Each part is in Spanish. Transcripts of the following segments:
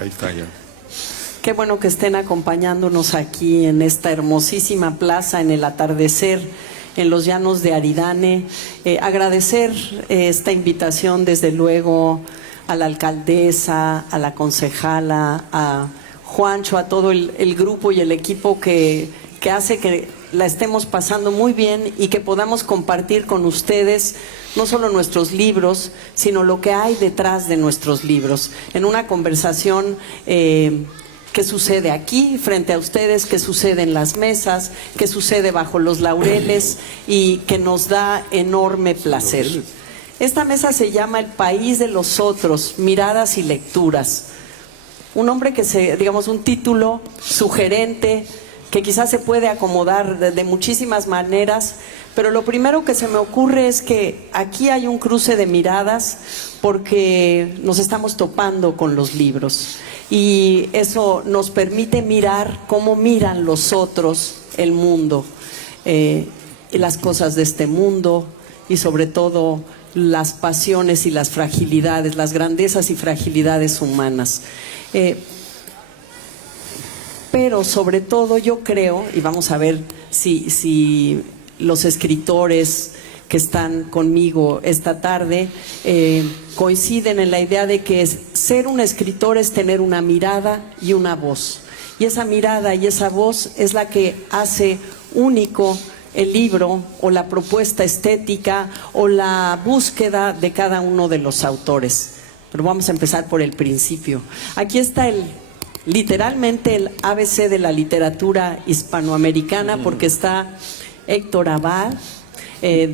Ahí está ya. Qué bueno que estén acompañándonos aquí en esta hermosísima plaza, en el atardecer, en los llanos de Aridane. Agradecer esta invitación, desde luego, a la alcaldesa, a la concejala, a Juancho, a todo el grupo y el equipo que hace que la estemos pasando muy bien y que podamos compartir con ustedes no solo nuestros libros, sino lo que hay detrás de nuestros libros, en una conversación qué sucede aquí frente a ustedes, qué sucede en las mesas, qué sucede bajo los laureles y que nos da enorme placer. Esta mesa se llama El País de los Otros, Miradas y Lecturas. Un nombre un título sugerente que quizás se puede acomodar de muchísimas maneras, pero lo primero que se me ocurre es que aquí hay un cruce de miradas porque nos estamos topando con los libros. Y eso nos permite mirar cómo miran los otros el mundo, las cosas de este mundo y sobre todo las pasiones y las fragilidades, las grandezas y fragilidades humanas. Pero sobre todo yo creo, y vamos a ver si los escritores que están conmigo esta tarde coinciden en la idea de que ser un escritor es tener una mirada y una voz. Y esa mirada y esa voz es la que hace único el libro o la propuesta estética o la búsqueda de cada uno de los autores. Pero vamos a empezar por el principio. Aquí está literalmente el ABC de la literatura hispanoamericana, porque está Héctor Abad, de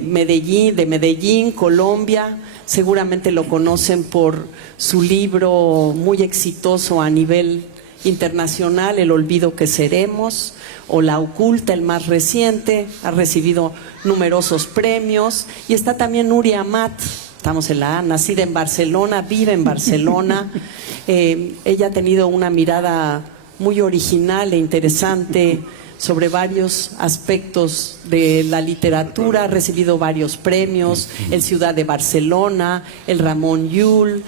Medellín, Colombia. Seguramente lo conocen por su libro muy exitoso a nivel internacional, El olvido que seremos, o La oculta, el más reciente. Ha recibido numerosos premios. Y está también Nuria Amat, estamos en la A, nacida en Barcelona, vive en Barcelona. Ella ha tenido una mirada muy original e interesante sobre varios aspectos de la literatura, ha recibido varios premios, el Ciudad de Barcelona, el Ramón Llull.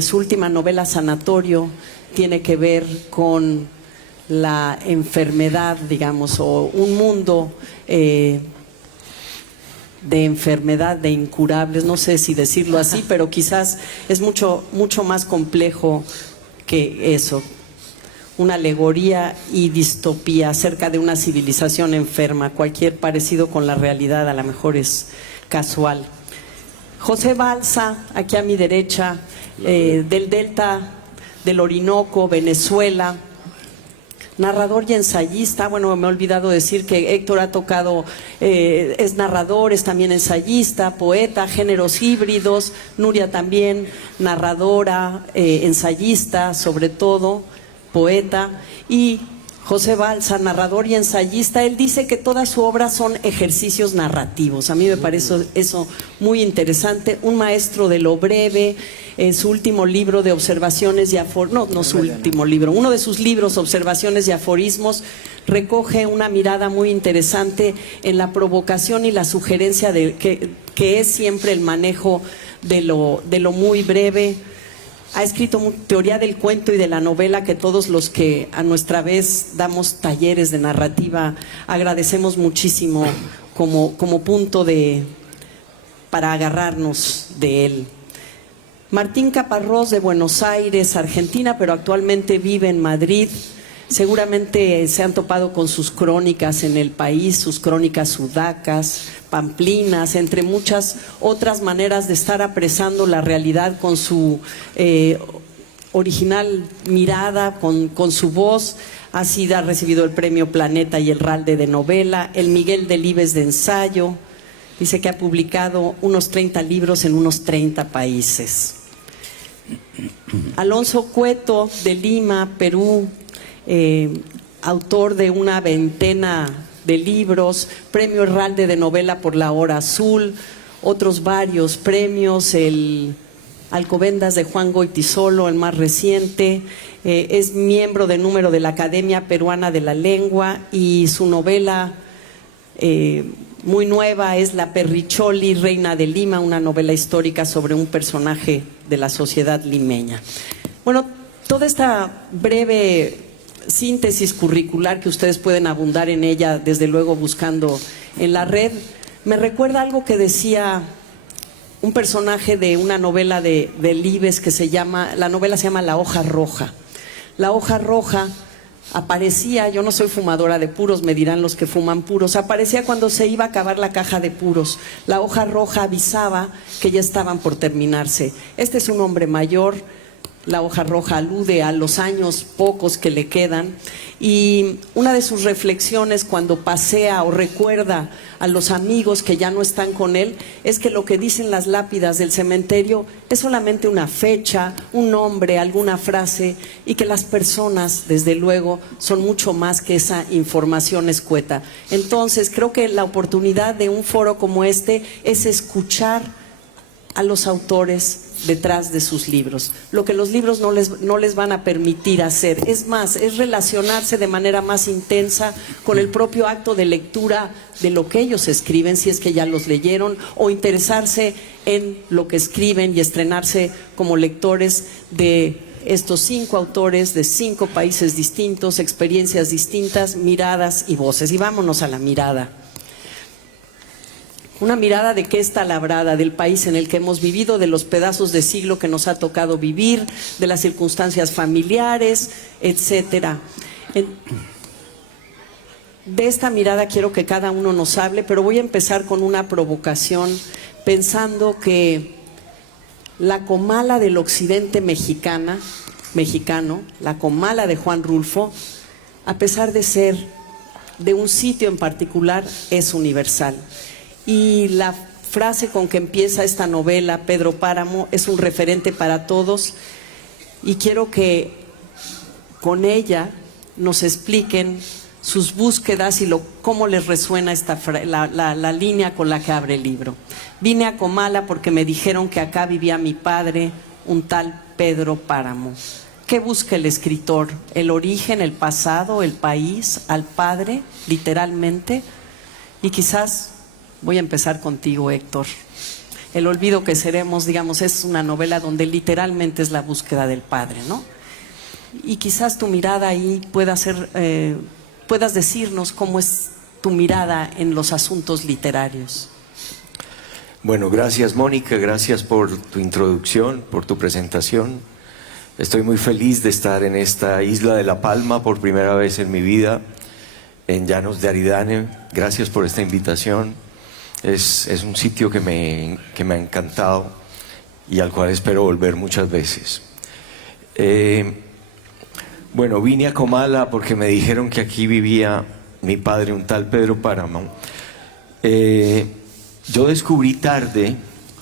Su última novela, Sanatorio, tiene que ver con la enfermedad, o un mundo de enfermedad, de incurables, no sé si decirlo así, pero quizás es mucho más complejo que eso. Una alegoría y distopía acerca de una civilización enferma. Cualquier parecido con la realidad a lo mejor es casual. José Balsa, aquí a mi derecha, del Delta del Orinoco, Venezuela. Narrador y ensayista. Bueno, me he olvidado decir que Héctor ha tocado, es narrador, es también ensayista, poeta, géneros híbridos. Nuria también, narradora, ensayista, sobre todo, poeta. Y José Balsa, narrador y ensayista. Él dice que toda su obra son ejercicios narrativos. A mí me parece eso muy interesante. Un maestro de lo breve. Su último libro de observaciones y uno de sus libros, Observaciones y Aforismos, recoge una mirada muy interesante en la provocación y la sugerencia de que es siempre el manejo de lo muy breve. Ha escrito teoría del cuento y de la novela, que todos los que a nuestra vez damos talleres de narrativa agradecemos muchísimo como punto para agarrarnos de él. Martín Caparrós, de Buenos Aires, Argentina, pero actualmente vive en Madrid. Seguramente se han topado con sus crónicas en El País, sus crónicas sudacas, pamplinas, entre muchas otras maneras de estar apresando la realidad con su original mirada, con su voz. Ha recibido el premio Planeta y el Ralde de novela, el Miguel Delibes de ensayo. Dice que ha publicado unos 30 libros en unos 30 países. Alonso Cueto, de Lima, Perú, autor de una veintena de libros, premio Herralde de novela por La Hora Azul, otros varios premios, el Alcobendas de Juan Goytisolo, el más reciente. Es miembro de número de la Academia Peruana de la Lengua, y su novela muy nueva es La Perricholi, Reina de Lima, una novela histórica sobre un personaje de la sociedad limeña. Bueno, toda esta breve síntesis curricular que ustedes pueden abundar en ella, desde luego buscando en la red, me recuerda algo que decía un personaje de una novela de Libes que la novela se llama La hoja roja. La hoja roja aparecía, yo no soy fumadora de puros, me dirán los que fuman puros, aparecía cuando se iba a acabar la caja de puros. La hoja roja avisaba que ya estaban por terminarse. Este es un hombre mayor, la hoja roja alude a los años pocos que le quedan, y una de sus reflexiones cuando pasea o recuerda a los amigos que ya no están con él es que lo que dicen las lápidas del cementerio es solamente una fecha, un nombre, alguna frase, y que las personas, desde luego, son mucho más que esa información escueta. Entonces, creo que la oportunidad de un foro como este es escuchar a los autores detrás de sus libros, lo que los libros no les van a permitir hacer. Es más, es relacionarse de manera más intensa con el propio acto de lectura de lo que ellos escriben, si es que ya los leyeron, o interesarse en lo que escriben y estrenarse como lectores de estos 5 autores de 5 países distintos, experiencias distintas, miradas y voces. Y vámonos a la mirada. Una mirada de qué está labrada, del país en el que hemos vivido, de los pedazos de siglo que nos ha tocado vivir, de las circunstancias familiares, etcétera. De esta mirada quiero que cada uno nos hable, pero voy a empezar con una provocación, pensando que la Comala del occidente mexicano, la Comala de Juan Rulfo, a pesar de ser de un sitio en particular, es universal. Y la frase con que empieza esta novela, Pedro Páramo, es un referente para todos, y quiero que con ella nos expliquen sus búsquedas y cómo les resuena la línea con la que abre el libro. Vine a Comala porque me dijeron que acá vivía mi padre, un tal Pedro Páramo. ¿Qué busca el escritor? ¿El origen, el pasado, el país, al padre, literalmente? Y quizás... voy a empezar contigo, Héctor. El olvido que seremos, digamos, es una novela donde literalmente es la búsqueda del padre, ¿no? Y quizás tu mirada ahí puedas decirnos cómo es tu mirada en los asuntos literarios. Bueno, gracias, Mónica, gracias por tu introducción, por tu presentación. Estoy muy feliz de estar en esta isla de La Palma por primera vez en mi vida, en Llanos de Aridane. Gracias por esta invitación. Es un sitio que me ha encantado y al cual espero volver muchas veces. Bueno, vine a Comala porque me dijeron que aquí vivía mi padre, un tal Pedro Páramo. Yo descubrí tarde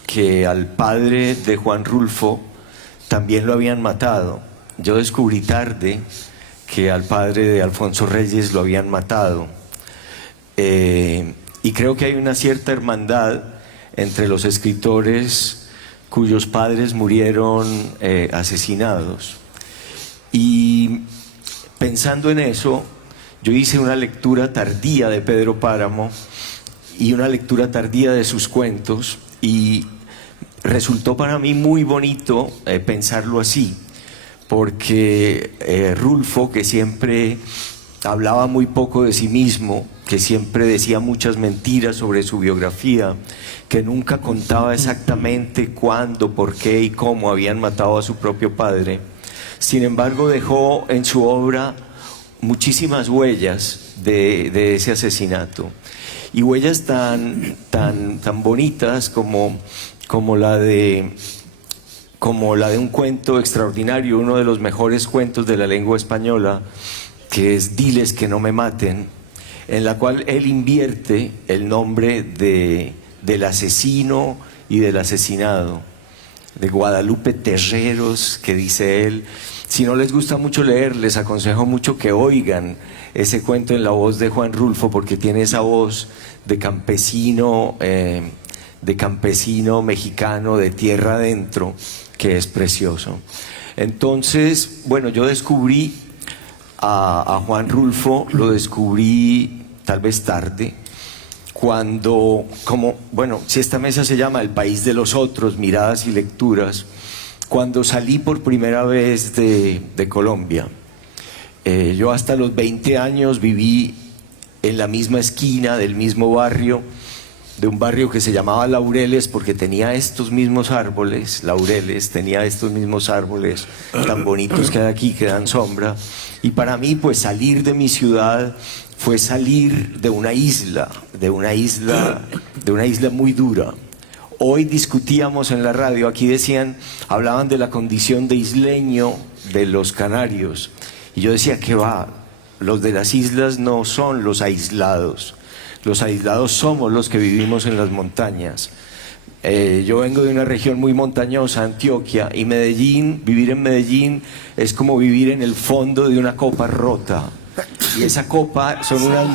que al padre de Juan Rulfo también lo habían matado. Yo descubrí tarde que al padre de Alfonso Reyes lo habían matado. Y creo que hay una cierta hermandad entre los escritores cuyos padres murieron asesinados. Y pensando en eso, yo hice una lectura tardía de Pedro Páramo y una lectura tardía de sus cuentos, y resultó para mí muy bonito pensarlo así, porque Rulfo, que siempre hablaba muy poco de sí mismo, que siempre decía muchas mentiras sobre su biografía, que nunca contaba exactamente cuándo, por qué y cómo habían matado a su propio padre, sin embargo dejó en su obra muchísimas huellas de ese asesinato, y huellas tan bonitas como la de un cuento extraordinario, uno de los mejores cuentos de la lengua española, que es Diles que no me maten, en la cual él invierte el nombre del asesino y del asesinado, de Guadalupe Terreros, que dice él. Si no les gusta mucho leer, les aconsejo mucho que oigan ese cuento en la voz de Juan Rulfo, porque tiene esa voz de campesino mexicano de tierra adentro, que es precioso. Entonces, bueno, yo descubrí a Juan Rulfo, lo descubrí tal vez tarde, cuando, si esta mesa se llama El País de los Otros, Miradas y Lecturas, cuando salí por primera vez de Colombia. Yo hasta los 20 años viví en la misma esquina del mismo barrio, de un barrio que se llamaba Laureles porque tenía estos mismos árboles, Laureles tenía estos mismos árboles tan bonitos que hay aquí, que dan sombra. Y para mí, pues salir de mi ciudad fue salir de una isla muy dura. Hoy discutíamos en la radio, aquí hablaban de la condición de isleño de los canarios. Y yo decía, ¿qué va? Los de las islas no son los aislados. Los aislados somos los que vivimos en las montañas. Yo vengo de una región muy montañosa, Antioquia, y vivir en Medellín es como vivir en el fondo de una copa rota. Y esa copa son unas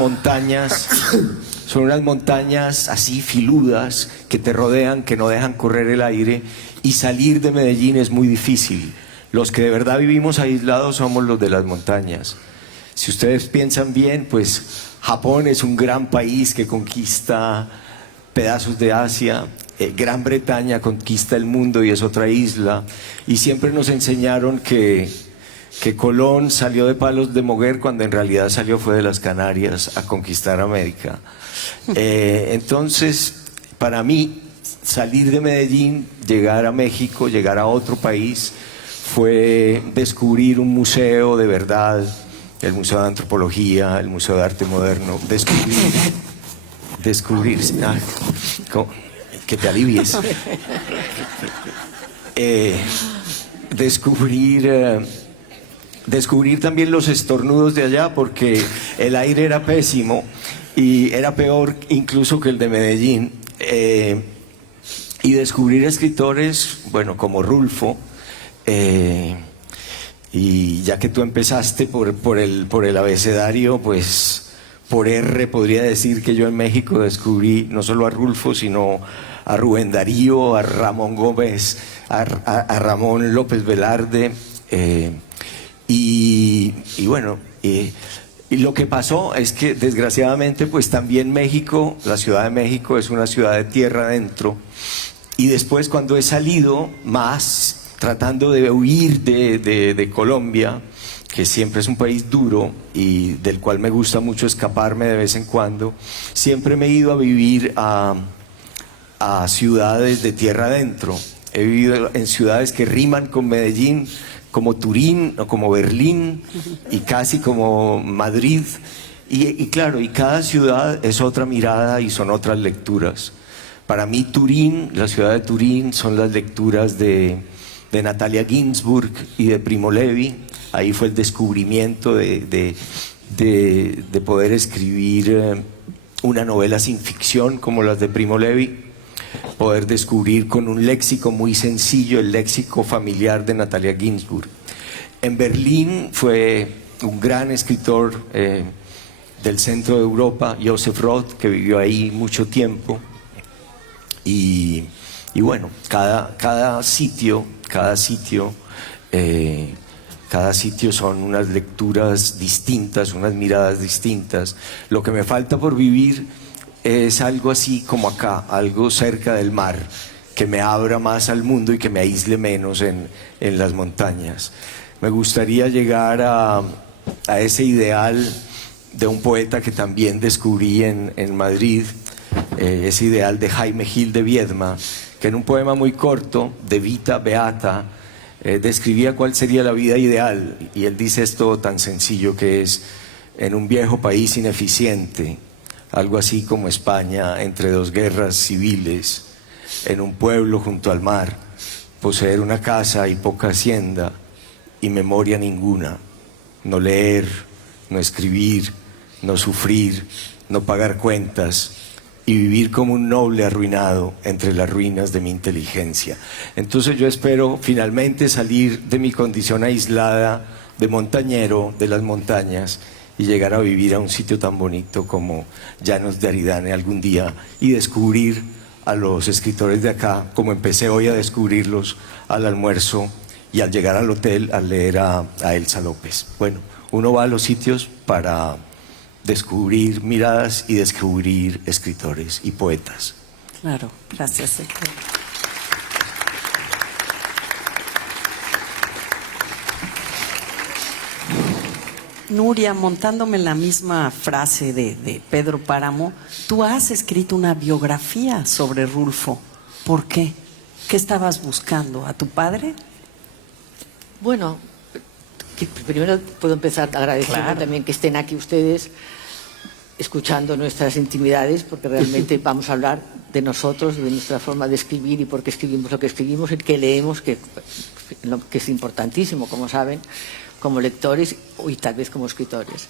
montañas así filudas que te rodean, que no dejan correr el aire, y salir de Medellín es muy difícil. Los que de verdad vivimos aislados somos los de las montañas. Si ustedes piensan bien, pues Japón es un gran país que conquista pedazos de Asia, Gran Bretaña conquista el mundo y es otra isla, y siempre nos enseñaron que Colón salió de Palos de Moguer cuando en realidad fue de las Canarias a conquistar América. Entonces, para mí, salir de Medellín, llegar a México, llegar a otro país, fue descubrir un museo de verdad, el Museo de Antropología, el Museo de Arte Moderno, descubrir, que te alivies, descubrir también los estornudos de allá, porque el aire era pésimo y era peor incluso que el de Medellín, y descubrir escritores, bueno, como Rulfo. Y ya que tú empezaste por el abecedario, pues por R podría decir que yo en México descubrí no solo a Rulfo, sino a Rubén Darío, a Ramón Gómez, a Ramón López Velarde, y bueno, y lo que pasó es que desgraciadamente pues también México, la Ciudad de México es una ciudad de tierra adentro, y después cuando he salido más tratando de huir de Colombia, que siempre es un país duro y del cual me gusta mucho escaparme de vez en cuando, siempre me he ido a vivir a ciudades de tierra adentro. He vivido en ciudades que riman con Medellín, como Turín o como Berlín y casi como Madrid. Y claro, y cada ciudad es otra mirada y son otras lecturas. Para mí Turín, la ciudad de Turín, son las lecturas de Natalia Ginzburg y de Primo Levi. Ahí fue el descubrimiento de poder escribir una novela sin ficción como las de Primo Levi, poder descubrir con un léxico muy sencillo el léxico familiar de Natalia Ginzburg. En Berlín fue un gran escritor del centro de Europa, Joseph Roth, que vivió ahí mucho tiempo, y bueno, cada sitio son unas lecturas distintas, unas miradas distintas. Lo que me falta por vivir es algo así como acá, algo cerca del mar, que me abra más al mundo y que me aísle menos en las montañas. Me gustaría llegar a ese ideal de un poeta que también descubrí en Madrid, ese ideal de Jaime Gil de Viedma, que en un poema muy corto, de Vita Beata, describía cuál sería la vida ideal, y él dice esto tan sencillo que es: en un viejo país ineficiente, algo así como España entre dos guerras civiles, en un pueblo junto al mar, poseer una casa y poca hacienda y memoria ninguna, no leer, no escribir, no sufrir, no pagar cuentas, y vivir como un noble arruinado entre las ruinas de mi inteligencia. Entonces yo espero finalmente salir de mi condición aislada de montañero de las montañas y llegar a vivir a un sitio tan bonito como Llanos de Aridane algún día, y descubrir a los escritores de acá, como empecé hoy a descubrirlos al almuerzo y al llegar al hotel a leer a Elsa López. Bueno, uno va a los sitios para descubrir miradas y descubrir escritores y poetas. Claro, gracias. Nuria, montándome en la misma frase de Pedro Páramo, tú has escrito una biografía sobre Rulfo. ¿Por qué? ¿Qué estabas buscando? ¿A tu padre? Bueno, primero puedo empezar agradeciendo también que estén aquí ustedes escuchando nuestras intimidades, porque realmente vamos a hablar de nosotros, de nuestra forma de escribir y por qué escribimos lo que escribimos, el que leemos, que es importantísimo, como saben, como lectores y tal vez como escritores.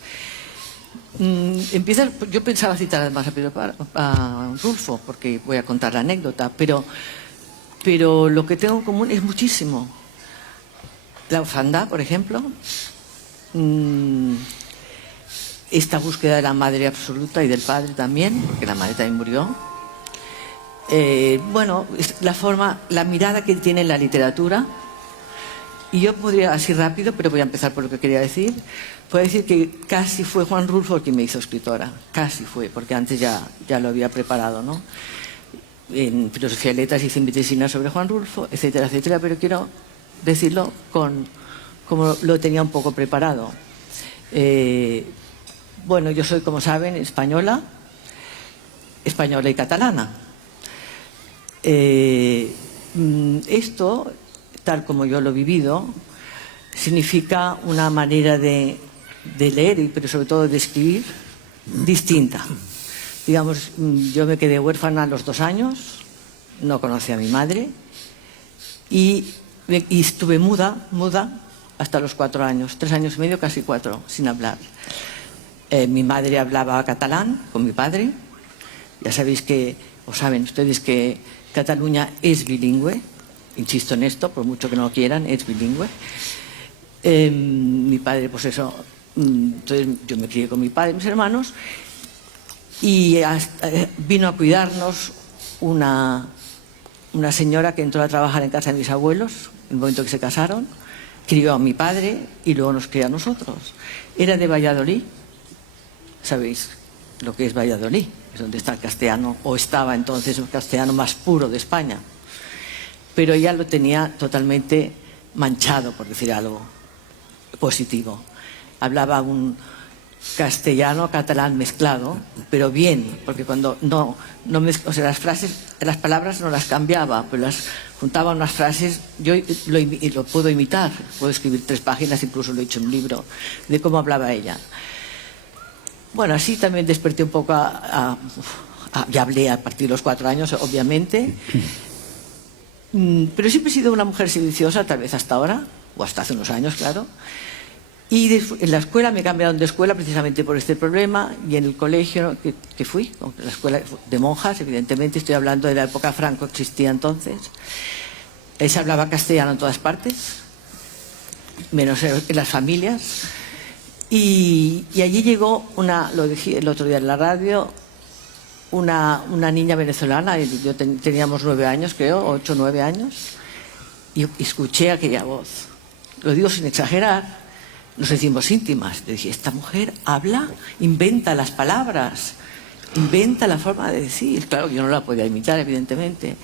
Yo pensaba citar además a Rulfo, porque voy a contar la anécdota, pero lo que tengo en común es muchísimo. La orfandad, por ejemplo, esta búsqueda de la madre absoluta y del padre también, porque la madre también murió. Bueno, la mirada que tiene en la literatura. Y yo podría, así rápido, pero voy a empezar por lo que quería decir, puedo decir que casi fue Juan Rulfo el que me hizo escritora, casi fue, porque antes ya lo había preparado, ¿no? En Filosofía y Letras hice medicina sobre Juan Rulfo, etcétera, etcétera, pero quiero decirlo como lo tenía un poco preparado. Bueno, yo soy, como saben, española y catalana. Esto, tal como yo lo he vivido, significa una manera de leer, pero sobre todo de escribir, distinta. Digamos, yo me quedé huérfana a los 2 años, no conocí a mi madre y estuve muda hasta los 4 años, 3 años y medio, casi 4, sin hablar. Mi madre hablaba catalán con mi padre. Ya sabéis o saben ustedes que Cataluña es bilingüe. Insisto en esto, por mucho que no lo quieran, es bilingüe. Mi padre, pues eso, entonces yo me crié con mi padre y mis hermanos, y vino a cuidarnos una señora que entró a trabajar en casa de mis abuelos, en el momento que se casaron, crió a mi padre y luego nos crió a nosotros. Era de Valladolid, ¿sabéis lo que es Valladolid? Es donde está el castellano, o estaba entonces el castellano más puro de España. Pero ella lo tenía totalmente manchado, por decir algo positivo. Hablaba un castellano catalán mezclado, pero bien, porque cuando o sea, las palabras no las cambiaba, pero las juntaba unas frases. Yo lo puedo imitar, puedo escribir 3 páginas, incluso lo he hecho en un libro, de cómo hablaba ella. Bueno, así también desperté un poco ya hablé a partir de los 4 años, obviamente. Pero siempre he sido una mujer silenciosa, tal vez hasta ahora, o hasta hace unos años, claro. Y en la escuela me cambiaron de escuela precisamente por este problema, y en el colegio que fui, la escuela de monjas, evidentemente, estoy hablando de la época Franco, existía entonces. Se hablaba castellano en todas partes, menos en las familias. Y allí llegó lo dije el otro día en la radio, una niña venezolana. Teníamos 9 años, creo, 8 o 9 años, y escuché aquella voz. Lo digo sin exagerar, nos decimos íntimas. Le dije, esta mujer habla, inventa las palabras, inventa la forma de decir. Claro, yo no la podía imitar, evidentemente,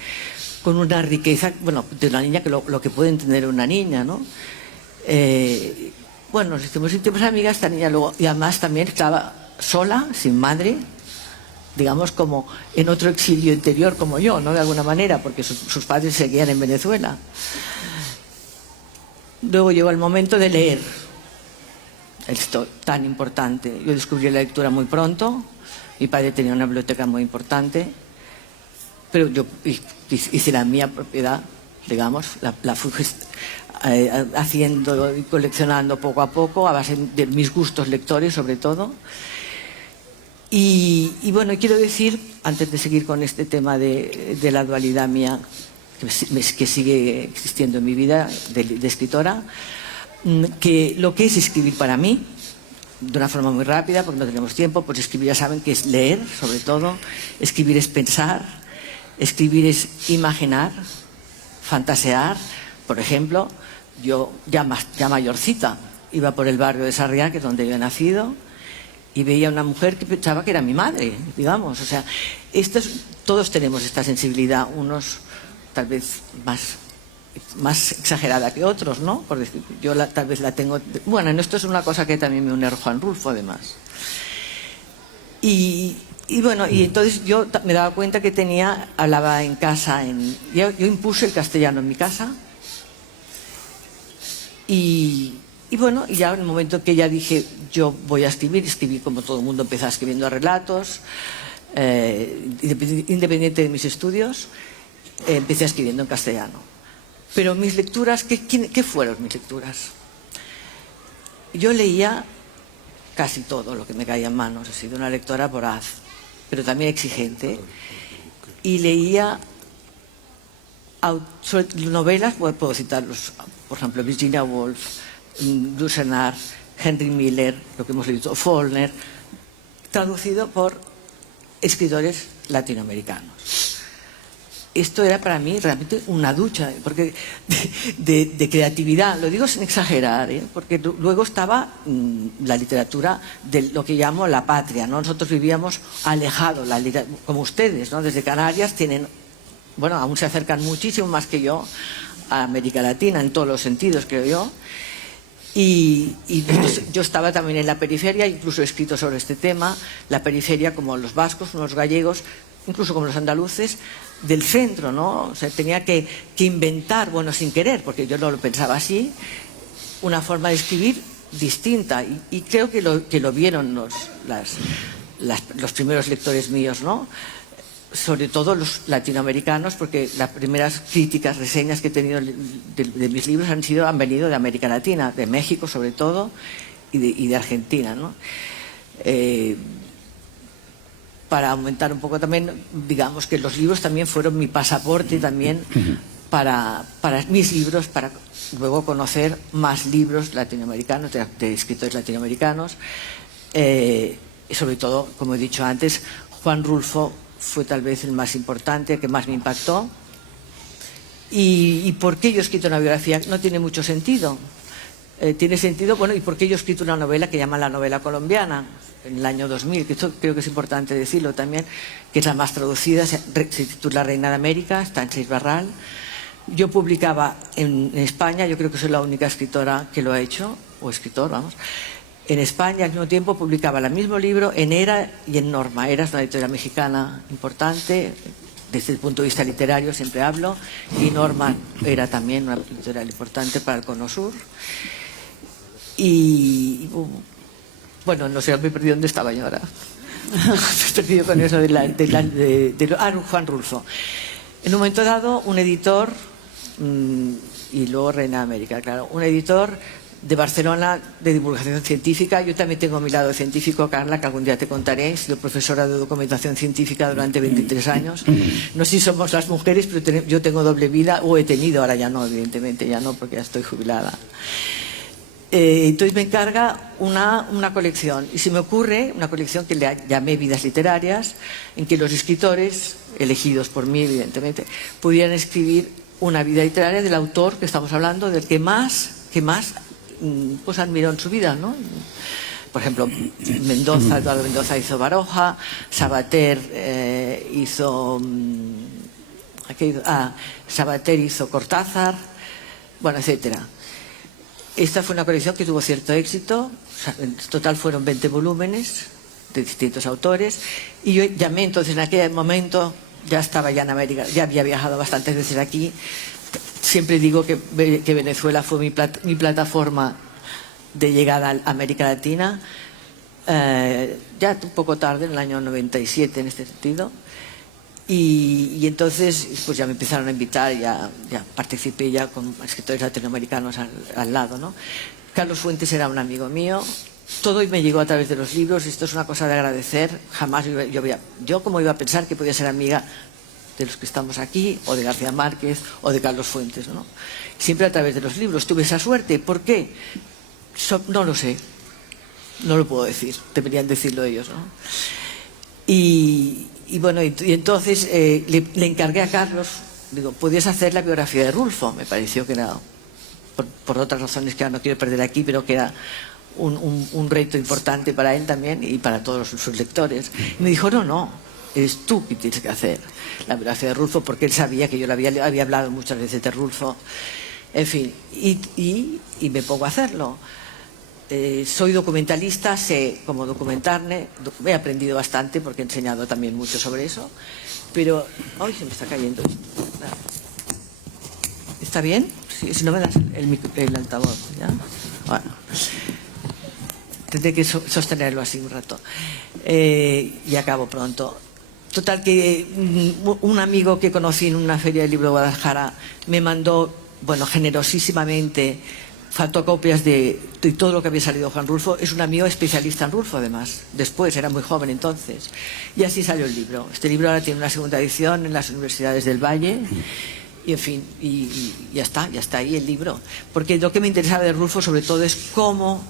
con una riqueza, bueno, de una niña, que lo que puede entender una niña, ¿no? Bueno, nos hicimos íntimas amigas. Esta niña luego, y además también estaba sola, sin madre, digamos, como en otro exilio interior como yo, ¿no? De alguna manera, porque sus padres seguían en Venezuela. Luego llegó el momento de leer, esto tan importante. Yo descubrí la lectura muy pronto. Mi padre tenía una biblioteca muy importante, pero yo hice la mía propiedad, digamos, la fui haciendo y coleccionando poco a poco, a base de mis gustos lectores, sobre todo. Y bueno, quiero decir, antes de seguir con este tema de la dualidad mía, que sigue existiendo en mi vida de escritora, que lo que es escribir para mí, de una forma muy rápida, porque no tenemos tiempo, pues escribir, ya saben que es leer, sobre todo. Escribir es pensar, escribir es imaginar, fantasear. Por ejemplo, yo ya mayorcita iba por el barrio de Sarriá, que es donde yo he nacido, y veía una mujer que pensaba que era mi madre, digamos. O sea, todos tenemos esta sensibilidad, unos tal vez más más exagerada que otros, ¿no? Por decir, yo tal vez la tengo... Bueno, en esto es una cosa que también me une Juan Rulfo, además. Y bueno, y entonces yo me daba cuenta que hablaba en casa, yo impuse el castellano en mi casa. Y bueno, y ya en el momento que ya dije, yo voy a escribí como todo el mundo, empezó escribiendo relatos, independiente de mis estudios, empecé escribiendo en castellano. Pero mis lecturas, ¿qué fueron mis lecturas? Yo leía casi todo lo que me caía en manos. He sido una lectora voraz, pero también exigente. Y leía novelas, puedo citarlos, por ejemplo, Virginia Woolf, Dusenard, Henry Miller, lo que hemos leído, Faulkner, traducido por escritores latinoamericanos. Esto era para mí realmente una ducha, porque de creatividad, lo digo sin exagerar, porque luego estaba la literatura de lo que llamo la patria, ¿no? Nosotros vivíamos alejados, como ustedes, ¿no? Desde Canarias bueno, aún se acercan muchísimo más que yo a América Latina, en todos los sentidos, creo yo. Y yo estaba también en la periferia, incluso he escrito sobre este tema, la periferia como los vascos, los gallegos, incluso como los andaluces, del centro, ¿no? O sea, tenía que inventar, bueno, sin querer, porque yo no lo pensaba así, una forma de escribir distinta. Y creo que lo vieron los primeros lectores míos, ¿no? Sobre todo los latinoamericanos, porque las primeras críticas, reseñas que he tenido de mis libros han venido de América Latina, de México sobre todo, y de Argentina, ¿no? Para aumentar un poco también, digamos que los libros también fueron mi pasaporte también para mis libros, para luego conocer más libros latinoamericanos, de escritores latinoamericanos, y sobre todo, como he dicho antes, Juan Rulfo fue tal vez el más importante, el que más me impactó. ¿Y por qué yo he escrito una biografía? No tiene mucho sentido. Tiene sentido, bueno, ¿y por qué yo he escrito una novela que llaman la novela colombiana? En el año 2000, que esto creo que es importante decirlo también, que es la más traducida, se titula Reina de América, está en Seis Barral. Yo publicaba en España, yo creo que soy la única escritora que lo ha hecho, o escritor, vamos. En España al mismo tiempo publicaba el mismo libro en Era y en Norma. Era es una editorial mexicana importante, desde el punto de vista literario siempre hablo, y Norma era también una editorial importante para el Cono Sur. Y bueno, no sé, me he perdido dónde estaba yo ahora. Me he perdido con eso Juan Rulfo. En un momento dado, un editor, y luego Reina de América, claro, un editor de Barcelona de divulgación científica. Yo también tengo mi lado científico, Carla, que algún día te contaré. He sido profesora de documentación científica durante 23 años. No sé si somos las mujeres, pero yo tengo doble vida, o he tenido, ahora ya no, evidentemente ya no, porque ya estoy jubilada. Entonces me encarga una colección, y se me ocurre una colección que le llamé Vidas Literarias, en que los escritores, elegidos por mí evidentemente, pudieran escribir una vida literaria del autor que estamos hablando, del que más pues admiró en su vida, ¿no? Por ejemplo, Eduardo Mendoza hizo Baroja, Sabater Sabater hizo Cortázar, bueno, etcétera. Esta fue una colección que tuvo cierto éxito. En total fueron 20 volúmenes de distintos autores, y yo llamé entonces, en aquel momento ya estaba ya en América, ya había viajado bastantes veces aquí. Siempre digo que Venezuela fue mi plataforma de llegada a América Latina, ya un poco tarde, en el año 97 en este sentido. Y entonces pues ya me empezaron a invitar, ya participé ya con escritores latinoamericanos al lado, ¿no? Carlos Fuentes era un amigo mío, todo me llegó a través de los libros. Esto es una cosa de agradecer. Jamás yo como iba a pensar que podía ser amiga de los que estamos aquí, o de García Márquez, o de Carlos Fuentes, ¿no? Siempre a través de los libros. Tuve esa suerte. ¿Por qué? No lo sé, no lo puedo decir, deberían decirlo ellos, ¿no? Y bueno, y entonces le encargué a Carlos, digo, ¿podías hacer la biografía de Rulfo? Me pareció que era, por otras razones que ahora no quiero perder aquí, pero que era un reto importante para él también y para todos sus lectores. Y me dijo, no, eres tú quien tienes que hacer la biografía de Rulfo, porque él sabía que yo le había hablado muchas veces de Rulfo. En fin, y me pongo a hacerlo. Soy documentalista, sé cómo documentarme, he aprendido bastante porque he enseñado también mucho sobre eso, pero... ¡Ay, se me está cayendo! ¿Está bien? Si no me das el altavoz, ¿ya? Bueno, tendré que sostenerlo así un rato. Y acabo pronto. Total que un amigo que conocí en una feria del libro de Guadalajara me mandó, bueno, generosísimamente, fotocopias de todo lo que había salido Juan Rulfo. Es un amigo especialista en Rulfo, además. Después, era muy joven entonces. Y así salió el libro. Este libro ahora tiene una segunda edición en las universidades del Valle. Y, en fin, y ya está ahí el libro. Porque lo que me interesaba de Rulfo, sobre todo, es cómo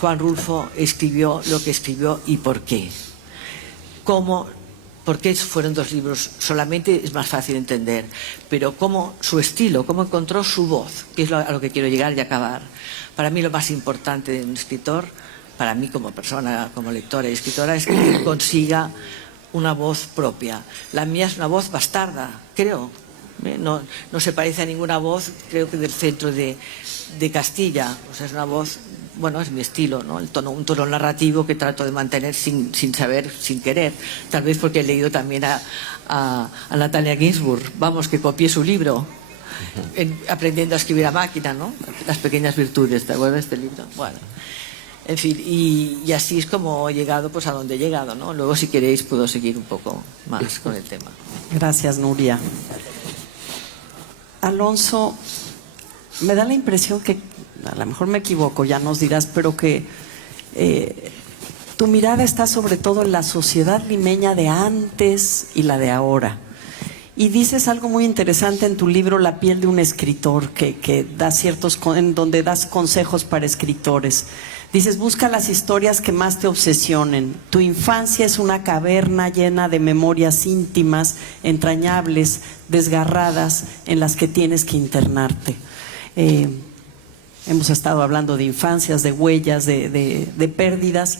Juan Rulfo escribió lo que escribió y por qué. ¿Por qué fueron 2 libros? Solamente es más fácil entender, pero cómo su estilo, cómo encontró su voz, que es a lo que quiero llegar y acabar. Para mí lo más importante de un escritor, para mí como persona, como lectora y escritora, es que consiga una voz propia. La mía es una voz bastarda, creo. No se parece a ninguna voz, creo que del centro de Castilla. O sea, es una voz... Bueno, es mi estilo, ¿no? Un tono narrativo que trato de mantener sin saber, sin querer. Tal vez porque he leído también a Natalia Ginsburg. Vamos, que copié su libro, aprendiendo a escribir a máquina, ¿no? Las pequeñas virtudes, ¿te acuerdas de este libro? Bueno, en fin, y así es como he llegado pues a donde he llegado, ¿no? Luego, si queréis, puedo seguir un poco más con el tema. Gracias, Nuria. Alonso, me da la impresión que, a lo mejor me equivoco, ya nos dirás, pero que tu mirada está sobre todo en la sociedad limeña de antes y la de ahora. Y dices algo muy interesante en tu libro La piel de un escritor, que da en donde das consejos para escritores. Dices, busca las historias que más te obsesionen. Tu infancia es una caverna llena de memorias íntimas, entrañables, desgarradas, en las que tienes que internarte. Hemos estado hablando de infancias, de huellas, de pérdidas.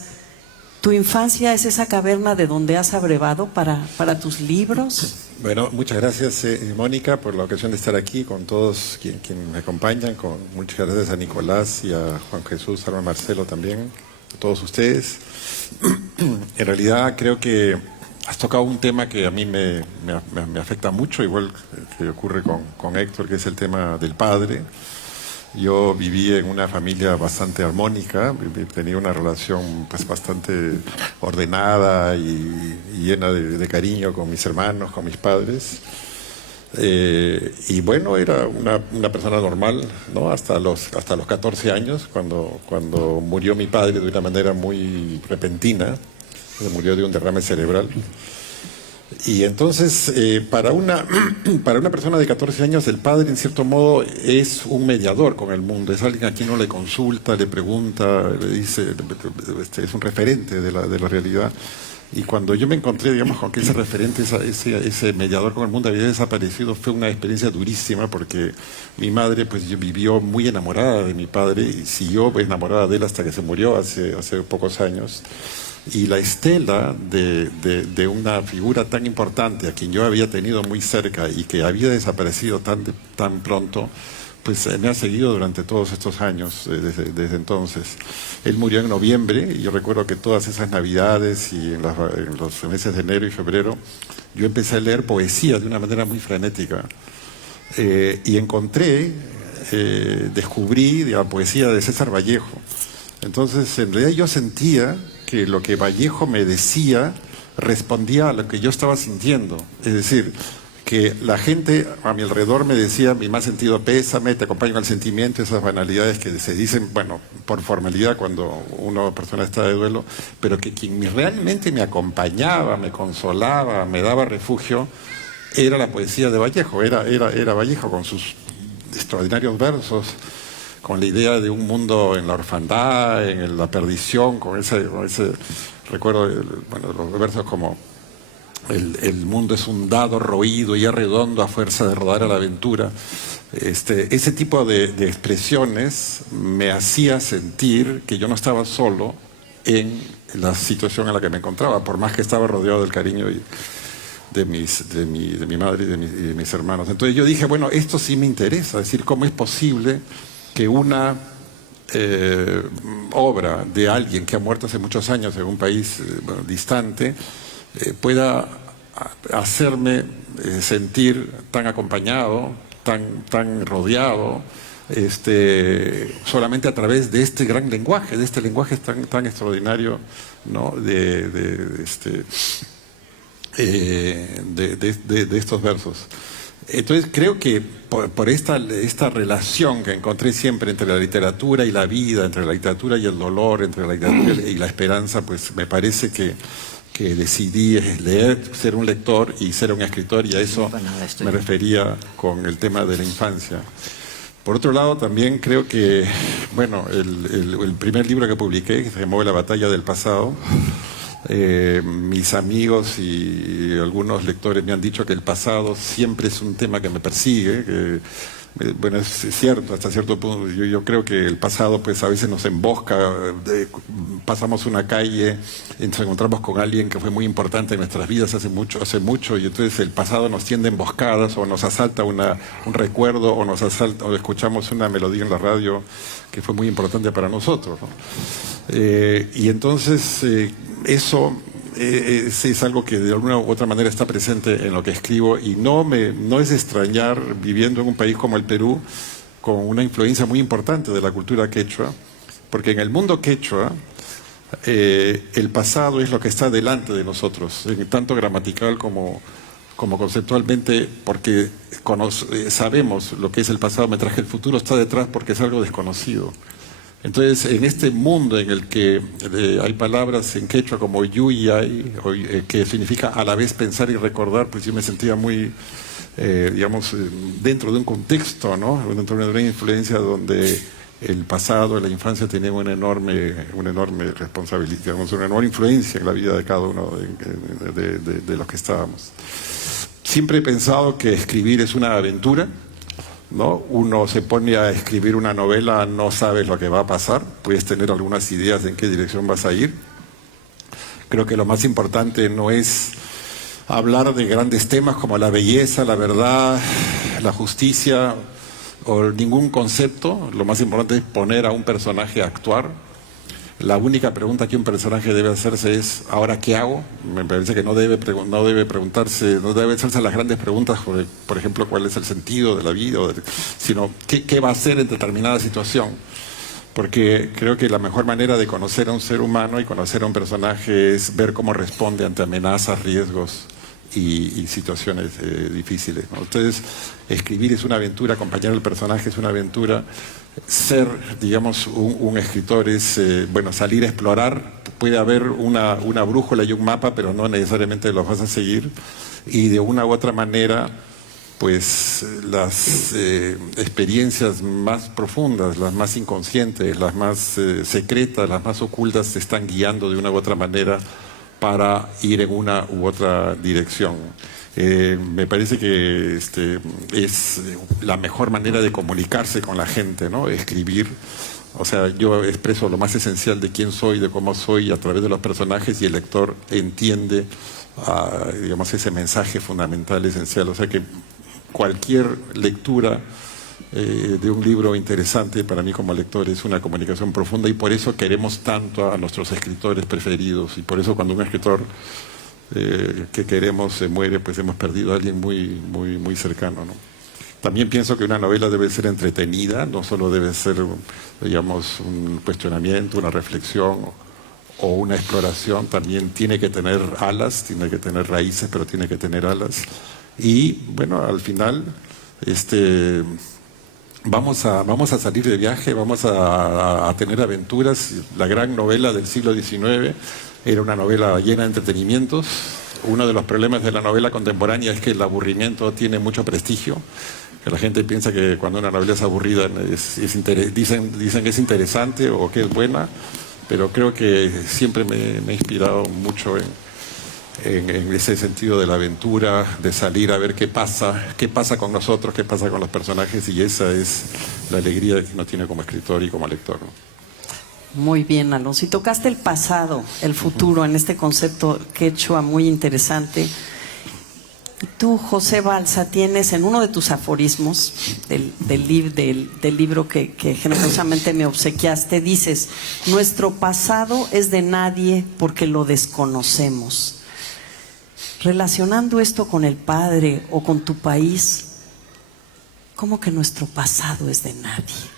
¿Tu infancia es esa caverna de donde has abrevado para tus libros? Bueno, muchas gracias, Mónica, por la ocasión de estar aquí con todos quienes me acompañan. Muchas gracias a Nicolás y a Juan Jesús, a Marcelo también, a todos ustedes. En realidad creo que has tocado un tema que a mí me afecta mucho, igual que ocurre con Héctor, que es el tema del padre. Yo viví en una familia bastante armónica, tenía una relación pues bastante ordenada y llena de cariño con mis hermanos, con mis padres. Y bueno, era una persona normal, ¿no? Hasta los 14 años, cuando murió mi padre de una manera muy repentina. Murió de un derrame cerebral. Y entonces, para una persona de 14 años, el padre, en cierto modo, es un mediador con el mundo. Es alguien a quien uno le consulta, le pregunta, le dice, es un referente de la realidad. Y cuando yo me encontré, digamos, con que ese referente, ese mediador con el mundo había desaparecido, fue una experiencia durísima, porque mi madre pues vivió muy enamorada de mi padre y siguió enamorada de él hasta que se murió hace pocos años. Y la estela de una figura tan importante a quien yo había tenido muy cerca y que había desaparecido tan pronto, pues me ha seguido durante todos estos años, desde entonces. Él murió en noviembre y yo recuerdo que todas esas navidades y en los meses de enero y febrero yo empecé a leer poesía de una manera muy frenética. Y descubrí la poesía de César Vallejo. Entonces, en realidad yo sentía que lo que Vallejo me decía respondía a lo que yo estaba sintiendo. Es decir, que la gente a mi alrededor me decía, mi más sentido pésame, te acompaño al sentimiento, esas banalidades que se dicen, bueno, por formalidad cuando una persona está de duelo, pero que quien realmente me acompañaba, me consolaba, me daba refugio, era la poesía de Vallejo, era Vallejo con sus extraordinarios versos, con la idea de un mundo en la orfandad, en la perdición, con ese recuerdo, los versos como el mundo es un dado roído y redondo a fuerza de rodar a la aventura. Ese tipo de expresiones me hacía sentir que yo no estaba solo en la situación en la que me encontraba, por más que estaba rodeado del cariño de mi madre y de mis hermanos. Entonces yo dije, bueno, esto sí me interesa, es decir, cómo es posible que una obra de alguien que ha muerto hace muchos años en un país distante pueda hacerme sentir tan acompañado, tan rodeado, solamente a través de este gran lenguaje, de este lenguaje tan extraordinario, ¿no? de estos versos. Entonces creo que por esta relación que encontré siempre entre la literatura y la vida, entre la literatura y el dolor, entre la literatura y la esperanza, pues me parece que decidí leer, ser un lector y ser un escritor, y a eso me refería con el tema de la infancia. Por otro lado, también creo que, bueno, el primer libro que publiqué, que se llamó La batalla del pasado, mis amigos y algunos lectores me han dicho que el pasado siempre es un tema que me persigue, que, bueno, es cierto, hasta cierto punto. Yo creo que el pasado pues a veces nos embosca, pasamos una calle y nos encontramos con alguien que fue muy importante en nuestras vidas hace mucho, y entonces el pasado nos tiende emboscadas, o nos asalta un recuerdo, o o escuchamos una melodía en la radio que fue muy importante para nosotros, ¿no? Y entonces eso es algo que de alguna u otra manera está presente en lo que escribo, y no es de extrañar, viviendo en un país como el Perú, con una influencia muy importante de la cultura quechua, porque en el mundo quechua el pasado es lo que está delante de nosotros, tanto gramatical como conceptualmente, porque sabemos lo que es el pasado, mientras que el futuro está detrás porque es algo desconocido. Entonces, en este mundo en el que hay palabras en quechua como yuyay, que significa a la vez pensar y recordar, pues yo me sentía muy, digamos, dentro de un contexto, ¿no? Dentro de una influencia donde el pasado, la infancia tenía una enorme responsabilidad, digamos, una enorme influencia en la vida de cada uno de los que estábamos. Siempre he pensado que escribir es una aventura, ¿no? Uno se pone a escribir una novela, no sabes lo que va a pasar, puedes tener algunas ideas de en qué dirección vas a ir. Creo que lo más importante no es hablar de grandes temas como la belleza, la verdad, la justicia o ningún concepto. Lo más importante es poner a un personaje a actuar. La única pregunta que un personaje debe hacerse es, ¿ahora qué hago? Me parece que no debe hacerse las grandes preguntas, por ejemplo, cuál es el sentido de la vida, sino qué va a hacer en determinada situación. Porque creo que la mejor manera de conocer a un ser humano y conocer a un personaje es ver cómo responde ante amenazas, riesgos y situaciones difíciles, ¿no? Entonces, escribir es una aventura, acompañar al personaje es una aventura. Ser, digamos, un escritor es, bueno, salir a explorar. Puede haber una brújula y un mapa, pero no necesariamente los vas a seguir. Y de una u otra manera, pues las experiencias más profundas, las más inconscientes, las más secretas, las más ocultas, se están guiando de una u otra manera para ir en una u otra dirección. Me parece que es la mejor manera de comunicarse con la gente, ¿no? Escribir. O sea, yo expreso lo más esencial de quién soy, de cómo soy, a través de los personajes, y el lector entiende, digamos, ese mensaje fundamental, esencial. O sea que cualquier lectura de un libro interesante para mí como lector es una comunicación profunda, y por eso queremos tanto a nuestros escritores preferidos, y por eso cuando un escritor que queremos se muere, pues hemos perdido a alguien muy cercano, ¿no? También pienso que una novela debe ser entretenida, no solo debe ser, digamos, un cuestionamiento, una reflexión o una exploración. También tiene que tener alas, tiene que tener raíces, pero tiene que tener alas. Y bueno, al final vamos a salir de viaje, vamos a tener aventuras. La gran novela del siglo XIX era una novela llena de entretenimientos. Uno de los problemas de la novela contemporánea es que el aburrimiento tiene mucho prestigio, que la gente piensa que cuando una novela es aburrida dicen que es interesante o que es buena, pero creo que siempre me he inspirado mucho en ese sentido de la aventura, de salir a ver qué pasa con nosotros, qué pasa con los personajes, y esa es la alegría que uno tiene como escritor y como lector, ¿no? Muy bien, Alonso. Y tocaste el pasado, el futuro, en este concepto quechua muy interesante. Y tú, José Balsa, tienes en uno de tus aforismos del libro que generosamente me obsequiaste, dices: nuestro pasado es de nadie porque lo desconocemos. Relacionando esto con el Padre o con tu país, ¿cómo que nuestro pasado es de nadie?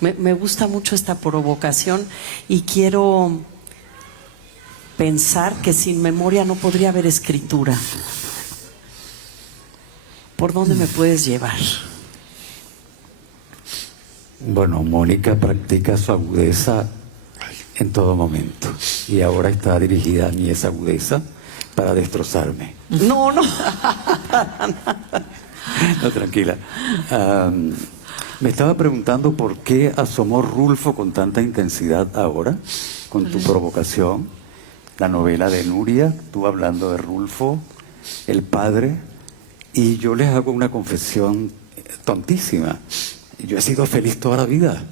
Me gusta mucho esta provocación y quiero pensar que sin memoria no podría haber escritura. ¿Por dónde me puedes llevar? Bueno, Mónica practica su agudeza en todo momento y ahora está dirigida a mí esa agudeza para destrozarme. No. No, tranquila. Me estaba preguntando por qué asomó Rulfo con tanta intensidad ahora, con tu provocación, la novela de Nuria, tú hablando de Rulfo, el padre, y yo les hago una confesión tontísima. Yo he sido feliz toda la vida.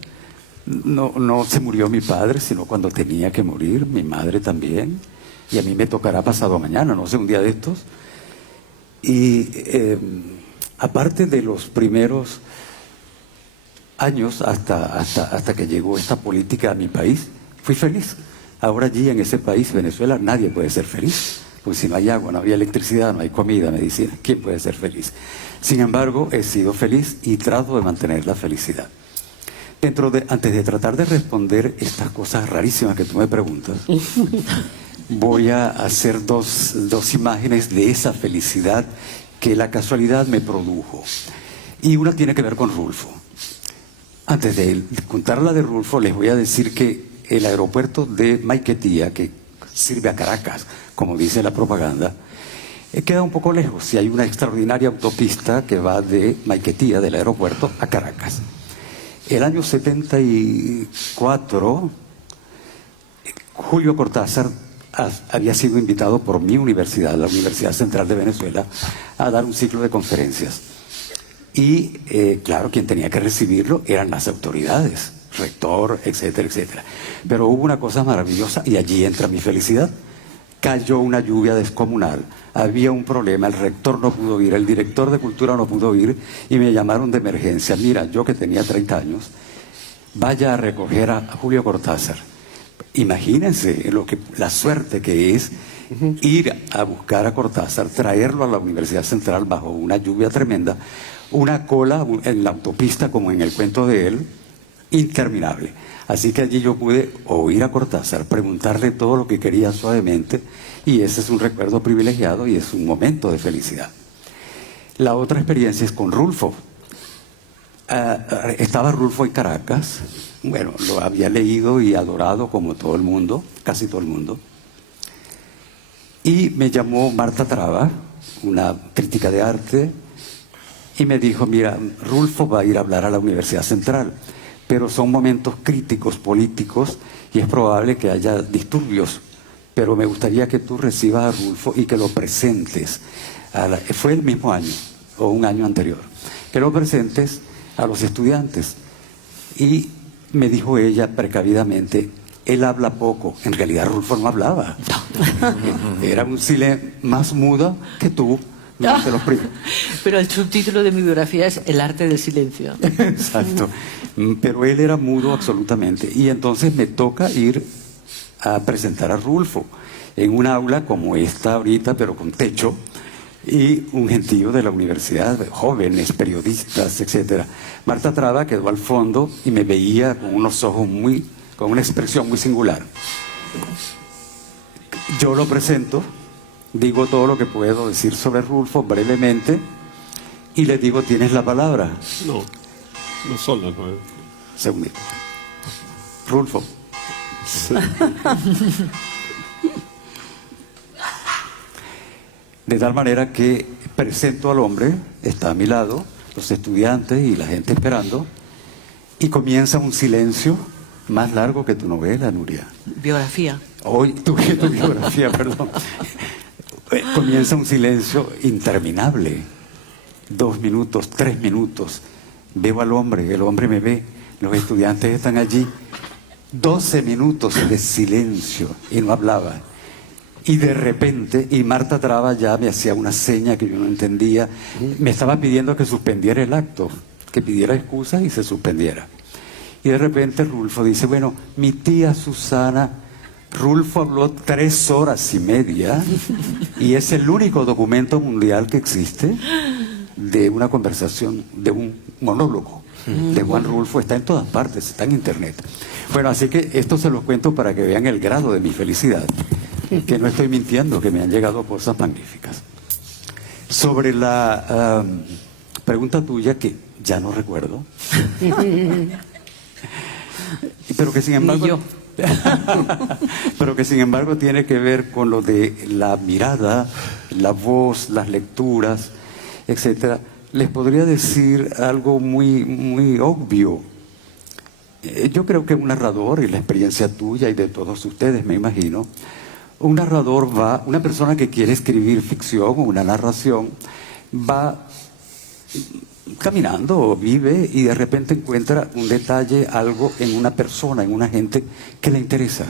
No se murió mi padre, sino cuando tenía que morir, mi madre también, y a mí me tocará pasado mañana, no sé, un día de estos. Y aparte de los primeros años hasta que llegó esta política a mi país, fui feliz. Ahora allí en ese país, Venezuela, nadie puede ser feliz, porque si no hay agua, no hay electricidad, no hay comida, medicina, ¿quién puede ser feliz? Sin embargo, he sido feliz y trato de mantener la felicidad. Antes de tratar de responder estas cosas rarísimas que tú me preguntas, voy a hacer dos imágenes de esa felicidad que la casualidad me produjo. Y una tiene que ver con Rulfo. Antes de contar la de Rulfo, les voy a decir que el aeropuerto de Maiquetía, que sirve a Caracas, como dice la propaganda, queda un poco lejos. Y hay una extraordinaria autopista que va de Maiquetía, del aeropuerto, a Caracas. El año 74, Julio Cortázar había sido invitado por mi universidad, la Universidad Central de Venezuela, a dar un ciclo de conferencias. Y claro, quien tenía que recibirlo eran las autoridades, rector, etcétera, etcétera. Pero hubo una cosa maravillosa y allí entra mi felicidad. Cayó una lluvia descomunal, había un problema, el rector no pudo ir, el director de cultura no pudo ir y me llamaron de emergencia. Mira, yo que tenía 30 años, vaya a recoger a Julio Cortázar. Imagínense la suerte que es ir a buscar a Cortázar, traerlo a la Universidad Central bajo una lluvia tremenda, una cola en la autopista, como en el cuento de él, interminable. Así que allí yo pude oír a Cortázar, preguntarle todo lo que quería suavemente, y ese es un recuerdo privilegiado y es un momento de felicidad. La otra experiencia es con Rulfo. Estaba Rulfo en Caracas, bueno, lo había leído y adorado como todo el mundo, casi todo el mundo, y me llamó Marta Traba, una crítica de arte, y me dijo: mira, Rulfo va a ir a hablar a la Universidad Central, pero son momentos críticos políticos y es probable que haya disturbios, pero me gustaría que tú recibas a Rulfo y que lo presentes. Fue el mismo año o un año anterior, que lo presentes a los estudiantes. Y me dijo ella precavidamente: él habla poco. En realidad Rulfo no hablaba. Era un silencio más mudo que tú. Pero el subtítulo de mi biografía es El arte del silencio. Exacto. Pero él era mudo absolutamente. Y entonces me toca ir a presentar a Rulfo en un aula como esta ahorita, pero con techo, y un gentío de la universidad, jóvenes, periodistas, etcétera. Marta Traba quedó al fondo y me veía con unos ojos con una expresión muy singular. Yo lo presento, digo todo lo que puedo decir sobre Rulfo brevemente y le digo: ¿tienes la palabra? No solo, no. Segundito. Rulfo. Sí. De tal manera que presento al hombre, está a mi lado, los estudiantes y la gente esperando, y comienza un silencio más largo que tu novela, Nuria. Biografía. Hoy, tu biografía, perdón. Comienza un silencio interminable. 2 minutos, 3 minutos. Veo al hombre, el hombre me ve, los estudiantes están allí. 12 minutos de silencio y no hablaba. Y de repente, y Marta Traba ya me hacía una seña que yo no entendía, me estaba pidiendo que suspendiera el acto, que pidiera excusas y se suspendiera. Y de repente Rulfo dice, bueno, mi tía Susana, Rulfo habló 3 horas y media y es el único documento mundial que existe de una conversación, de un monólogo de Juan Rulfo, está en todas partes, está en internet. Bueno, así que esto se los cuento para que vean el grado de mi felicidad, que no estoy mintiendo, que me han llegado cosas magníficas. Sobre la pregunta tuya, que ya no recuerdo, pero que sin embargo... Ni yo. pero que sin embargo tiene que ver con lo de la mirada, la voz, las lecturas, etcétera. Les podría decir algo muy, muy obvio. Yo creo que un narrador, y la experiencia tuya y de todos ustedes, me imagino, un narrador una persona que quiere escribir ficción o una narración, va caminando o vive y de repente encuentra un detalle, algo en una persona, en una gente que le interesa.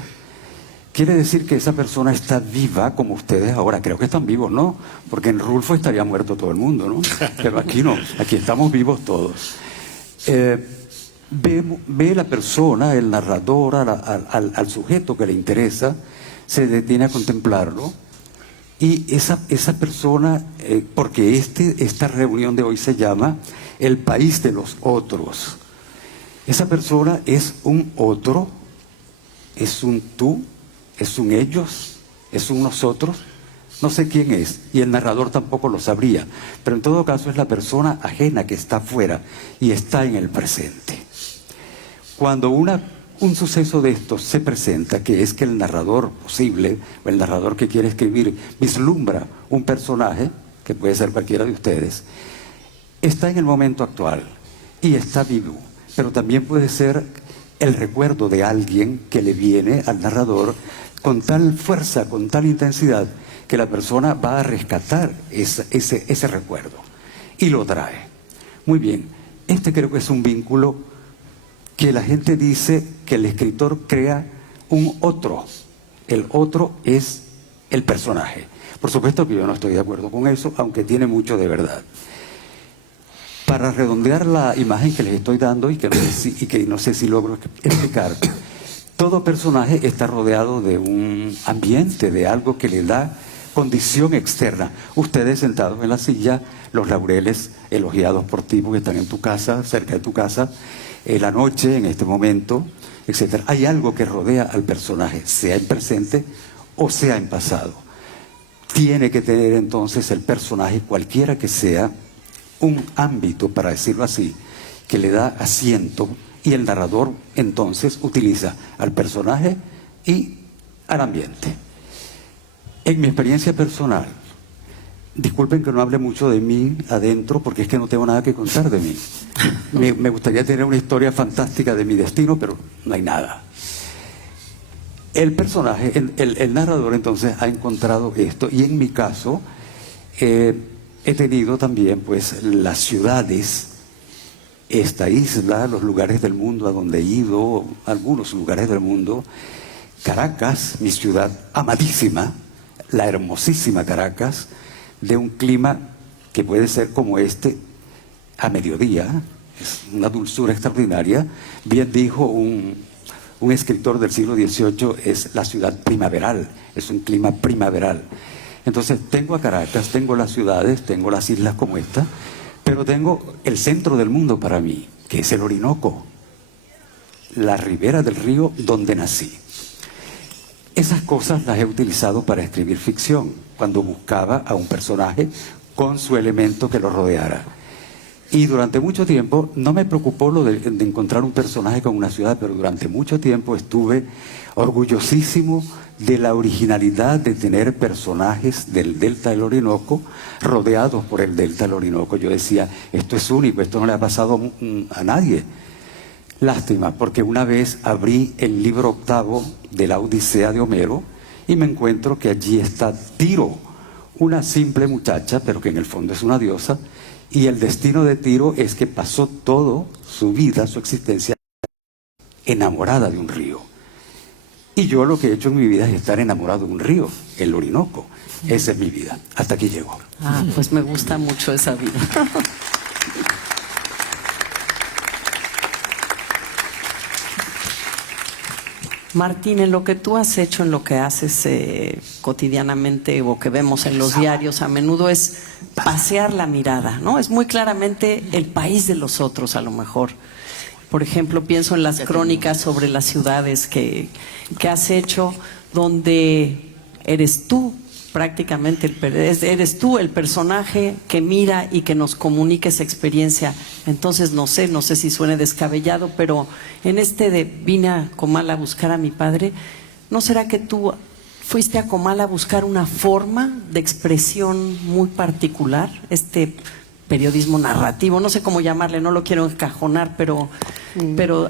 Quiere decir que esa persona está viva como ustedes ahora. Creo que están vivos, ¿no? Porque en Rulfo estaría muerto todo el mundo, ¿no? Pero aquí no, aquí estamos vivos todos. Ve la persona, el narrador, al sujeto que le interesa, se detiene a contemplarlo. Y esa persona, porque esta reunión de hoy se llama El País de los Otros. Esa persona es un otro, es un tú, es un ellos, es un nosotros, no sé quién es, y el narrador tampoco lo sabría, pero en todo caso es la persona ajena que está afuera y está en el presente. Cuando un suceso de estos se presenta, que es que el narrador posible, o el narrador que quiere escribir, vislumbra un personaje, que puede ser cualquiera de ustedes, está en el momento actual y está vivo, pero también puede ser el recuerdo de alguien que le viene al narrador con tal fuerza, con tal intensidad, que la persona va a rescatar ese recuerdo y lo trae. Muy bien, creo que es un vínculo que la gente dice que el escritor crea un otro. El otro es el personaje. Por supuesto que yo no estoy de acuerdo con eso, aunque tiene mucho de verdad. Para redondear la imagen que les estoy dando y que no sé si logro explicar, todo personaje está rodeado de un ambiente, de algo que le da condición externa. Ustedes sentados en la silla, los laureles elogiados por ti porque están en tu casa, cerca de tu casa, la noche, en este momento, etcétera. Hay algo que rodea al personaje, sea en presente o sea en pasado. Tiene que tener entonces el personaje, cualquiera que sea, un ámbito, para decirlo así, que le da asiento, y el narrador entonces utiliza al personaje y al ambiente. En mi experiencia personal, disculpen que no hable mucho de mí adentro, porque es que no tengo nada que contar de mí. Me gustaría tener una historia fantástica de mi destino, pero no hay nada. El personaje, el narrador entonces ha encontrado esto, y en mi caso he tenido también pues las ciudades, esta isla, los lugares del mundo a donde he ido, algunos lugares del mundo, Caracas, mi ciudad amadísima, la hermosísima Caracas, de un clima que puede ser como a mediodía, es una dulzura extraordinaria. Bien dijo un escritor del siglo XVIII, es la ciudad primaveral, es un clima primaveral. Entonces tengo a Caracas, tengo las ciudades, tengo las islas como esta, pero tengo el centro del mundo para mí, que es el Orinoco, la ribera del río donde nací. Esas cosas las he utilizado para escribir ficción, cuando buscaba a un personaje con su elemento que lo rodeara. Y durante mucho tiempo no me preocupó lo de encontrar un personaje con una ciudad, pero durante mucho tiempo estuve orgullosísimo de la originalidad de tener personajes del Delta del Orinoco rodeados por el Delta del Orinoco. Yo decía, esto es único, esto no le ha pasado a nadie. Lástima, porque una vez abrí el libro octavo de la Odisea de Homero y me encuentro que allí está Tiro, una simple muchacha, pero que en el fondo es una diosa, y el destino de Tiro es que pasó toda su vida, su existencia, enamorada de un río. Y yo lo que he hecho en mi vida es estar enamorado de un río, el Orinoco. Esa es mi vida. Hasta aquí llego. Ah, pues me gusta mucho esa vida. Martín, en lo que tú has hecho, en lo que haces cotidianamente o que vemos en los diarios a menudo es pasear la mirada, ¿no? Es muy claramente el país de los otros, a lo mejor. Por ejemplo, pienso en las crónicas sobre las ciudades que has hecho, donde eres tú prácticamente, eres tú el personaje que mira y que nos comunica esa experiencia. Entonces no sé si suene descabellado, pero en este de vine a Comala a buscar a mi padre, ¿no será que tú fuiste a Comala a buscar una forma de expresión muy particular? Este periodismo narrativo, no sé cómo llamarle, no lo quiero encajonar, pero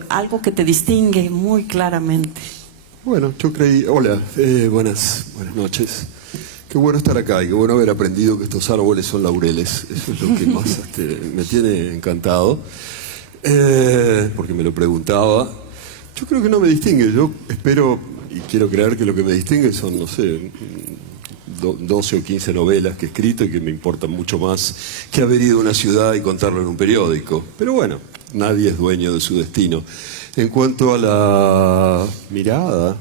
algo que te distingue muy claramente. Bueno, yo creí... Hola, buenas noches. Qué bueno estar acá y qué bueno haber aprendido que estos árboles son laureles. Eso es lo que más me tiene encantado, porque me lo preguntaba. Yo creo que no me distingue. Yo espero y quiero creer que lo que me distingue son, no sé, 12 o 15 novelas que he escrito y que me importan mucho más que haber ido a una ciudad y contarlo en un periódico. Pero bueno, nadie es dueño de su destino. En cuanto a la mirada...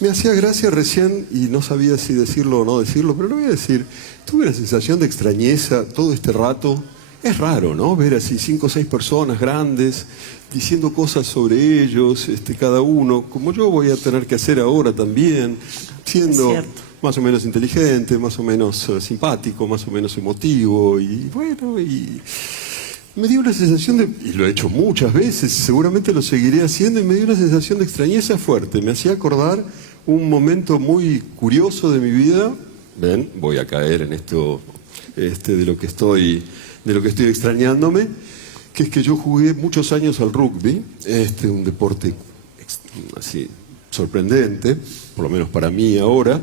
me hacía gracia recién, y no sabía si decirlo o no decirlo, pero lo voy a decir. Tuve la sensación de extrañeza todo este rato. Es raro, ¿no? Ver así 5 o 6 personas grandes diciendo cosas sobre ellos, cada uno, como yo voy a tener que hacer ahora también, siendo más o menos inteligente, más o menos simpático, más o menos emotivo, y bueno, y... Me dio una sensación de, y lo he hecho muchas veces, seguramente lo seguiré haciendo, y me dio una sensación de extrañeza fuerte. Me hacía acordar un momento muy curioso de mi vida. Ven, voy a caer en esto de lo que estoy extrañándome, que es que yo jugué muchos años al rugby, un deporte así sorprendente, por lo menos para mí ahora,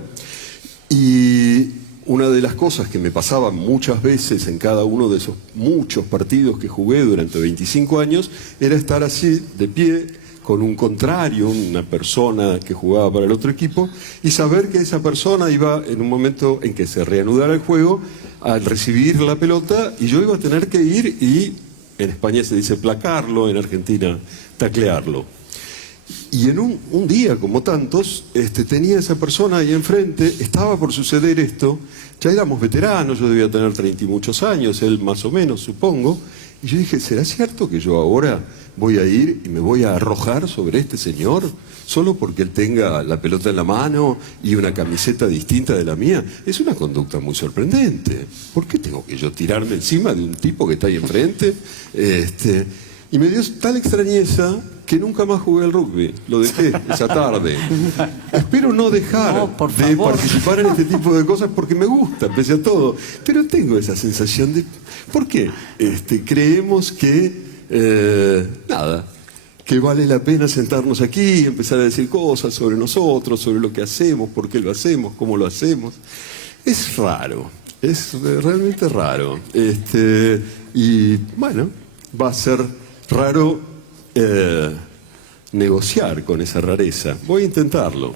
y una de las cosas que me pasaban muchas veces en cada uno de esos muchos partidos que jugué durante 25 años era estar así, de pie, con un contrario, una persona que jugaba para el otro equipo, y saber que esa persona iba, en un momento en que se reanudara el juego, al recibir la pelota, y yo iba a tener que ir y, en España se dice placarlo, en Argentina taclearlo. Y en un día, como tantos, tenía esa persona ahí enfrente, estaba por suceder esto, ya éramos veteranos, yo debía tener 30 y muchos años, él más o menos, supongo, y yo dije, ¿será cierto que yo ahora voy a ir y me voy a arrojar sobre este señor solo porque él tenga la pelota en la mano y una camiseta distinta de la mía? Es una conducta muy sorprendente. ¿Por qué tengo que yo tirarme encima de un tipo que está ahí enfrente? Y me dio tal extrañeza que nunca más jugué al rugby. Lo dejé esa tarde. Espero no dejar de participar en este tipo de cosas porque me gusta, pese a todo. Pero tengo esa sensación de... ¿Por qué? Creemos que... que vale la pena sentarnos aquí y empezar a decir cosas sobre nosotros, sobre lo que hacemos, por qué lo hacemos, cómo lo hacemos. Es raro. Es realmente raro. Y bueno, va a ser raro negociar con esa rareza. Voy a intentarlo.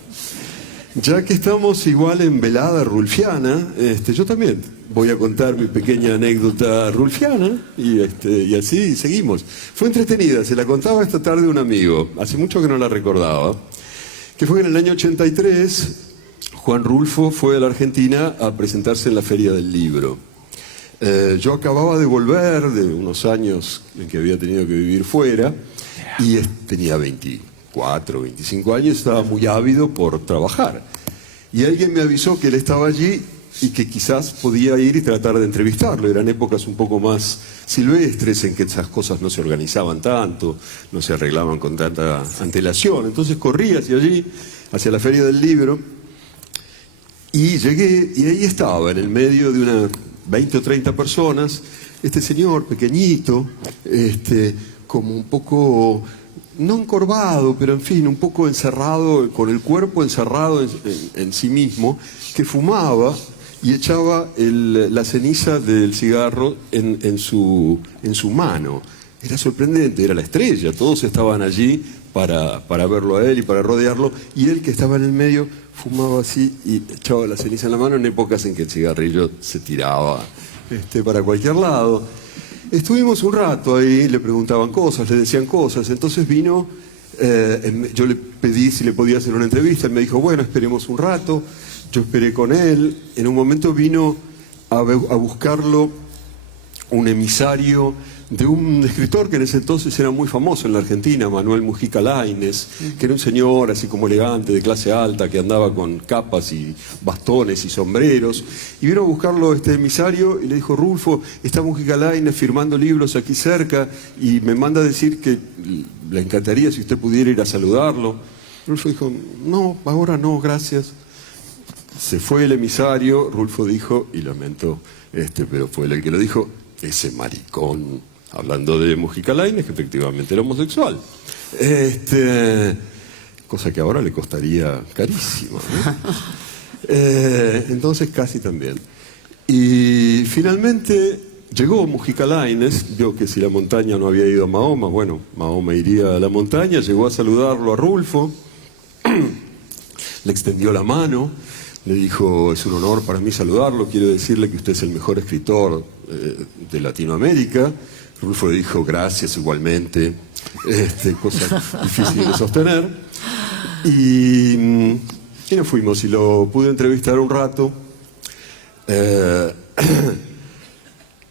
Ya que estamos igual en velada rulfiana, yo también voy a contar mi pequeña anécdota rulfiana y así seguimos. Fue entretenida, se la contaba esta tarde un amigo, hace mucho que no la recordaba, que fue en el año 83, Juan Rulfo fue a la Argentina a presentarse en la Feria del Libro. Yo acababa de volver de unos años en que había tenido que vivir fuera y tenía 24, 25 años, estaba muy ávido por trabajar. Y alguien me avisó que él estaba allí y que quizás podía ir y tratar de entrevistarlo. Eran épocas un poco más silvestres en que esas cosas no se organizaban tanto, no se arreglaban con tanta antelación. Entonces corrí hacia allí, hacia la Feria del Libro, y llegué y ahí estaba, en el medio de unas 20 o 30 personas, este señor pequeñito, como un poco, no encorvado, pero en fin, un poco encerrado, con el cuerpo encerrado en sí mismo, que fumaba y echaba la ceniza del cigarro en su mano. Era sorprendente, era la estrella, todos estaban allí para verlo a él y para rodearlo, y él, que estaba en el medio, fumaba así y echaba la ceniza en la mano en épocas en que el cigarrillo se tiraba para cualquier lado. Estuvimos un rato ahí, le preguntaban cosas, le decían cosas, entonces vino, yo le pedí si le podía hacer una entrevista, él me dijo, bueno, esperemos un rato, yo esperé con él, en un momento vino a buscarlo un emisario de un escritor que en ese entonces era muy famoso en la Argentina, Manuel Mujica Lainez, que era un señor así como elegante, de clase alta, que andaba con capas y bastones y sombreros, y vino a buscarlo este emisario y le dijo, Rulfo, está Mujica Lainez firmando libros aquí cerca y me manda a decir que le encantaría si usted pudiera ir a saludarlo. Rulfo dijo, no, ahora no, gracias. Se fue el emisario, Rulfo dijo, y lamentó, pero fue él el que lo dijo, ese maricón, hablando de Mujica Lainez, que efectivamente era homosexual. Cosa que ahora le costaría carísimo, ¿no? Entonces casi también. Y finalmente llegó Mujica Lainez, vio que si la montaña no había ido a Mahoma, bueno, Mahoma iría a la montaña, llegó a saludarlo a Rulfo, le extendió la mano, le dijo, es un honor para mí saludarlo, quiero decirle que usted es el mejor escritor de Latinoamérica. Rulfo le dijo, gracias igualmente, cosa difícil de sostener. Y nos fuimos y lo pude entrevistar un rato.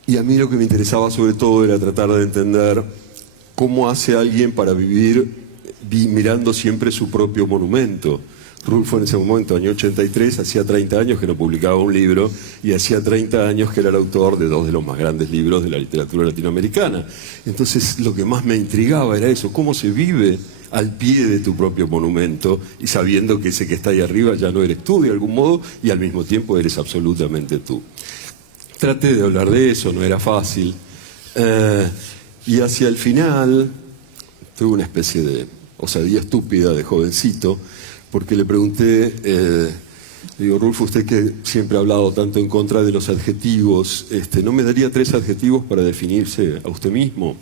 Y a mí lo que me interesaba sobre todo era tratar de entender cómo hace alguien para vivir mirando siempre su propio monumento. Rulfo en ese momento, año 83, hacía 30 años que no publicaba un libro y hacía 30 años que era el autor de 2 de los más grandes libros de la literatura latinoamericana. Entonces lo que más me intrigaba era eso, cómo se vive al pie de tu propio monumento y sabiendo que ese que está ahí arriba ya no eres tú de algún modo y al mismo tiempo eres absolutamente tú. Traté de hablar de eso, no era fácil. Y hacia el final tuve una especie de osadía estúpida de jovencito, porque le pregunté, digo, Rulfo, usted que siempre ha hablado tanto en contra de los adjetivos, ¿no me daría 3 adjetivos para definirse a usted mismo?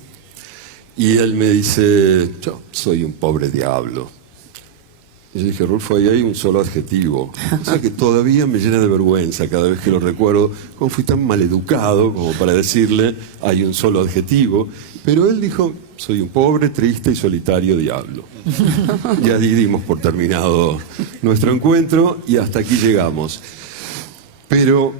Y él me dice, yo soy un pobre diablo. Y yo dije, Rulfo, ahí hay un solo adjetivo. O sea que todavía me llena de vergüenza cada vez que lo recuerdo, como fui tan maleducado como para decirle, hay un solo adjetivo. Pero él dijo, soy un pobre, triste y solitario diablo. Ya dimos por terminado nuestro encuentro y hasta aquí llegamos. Pero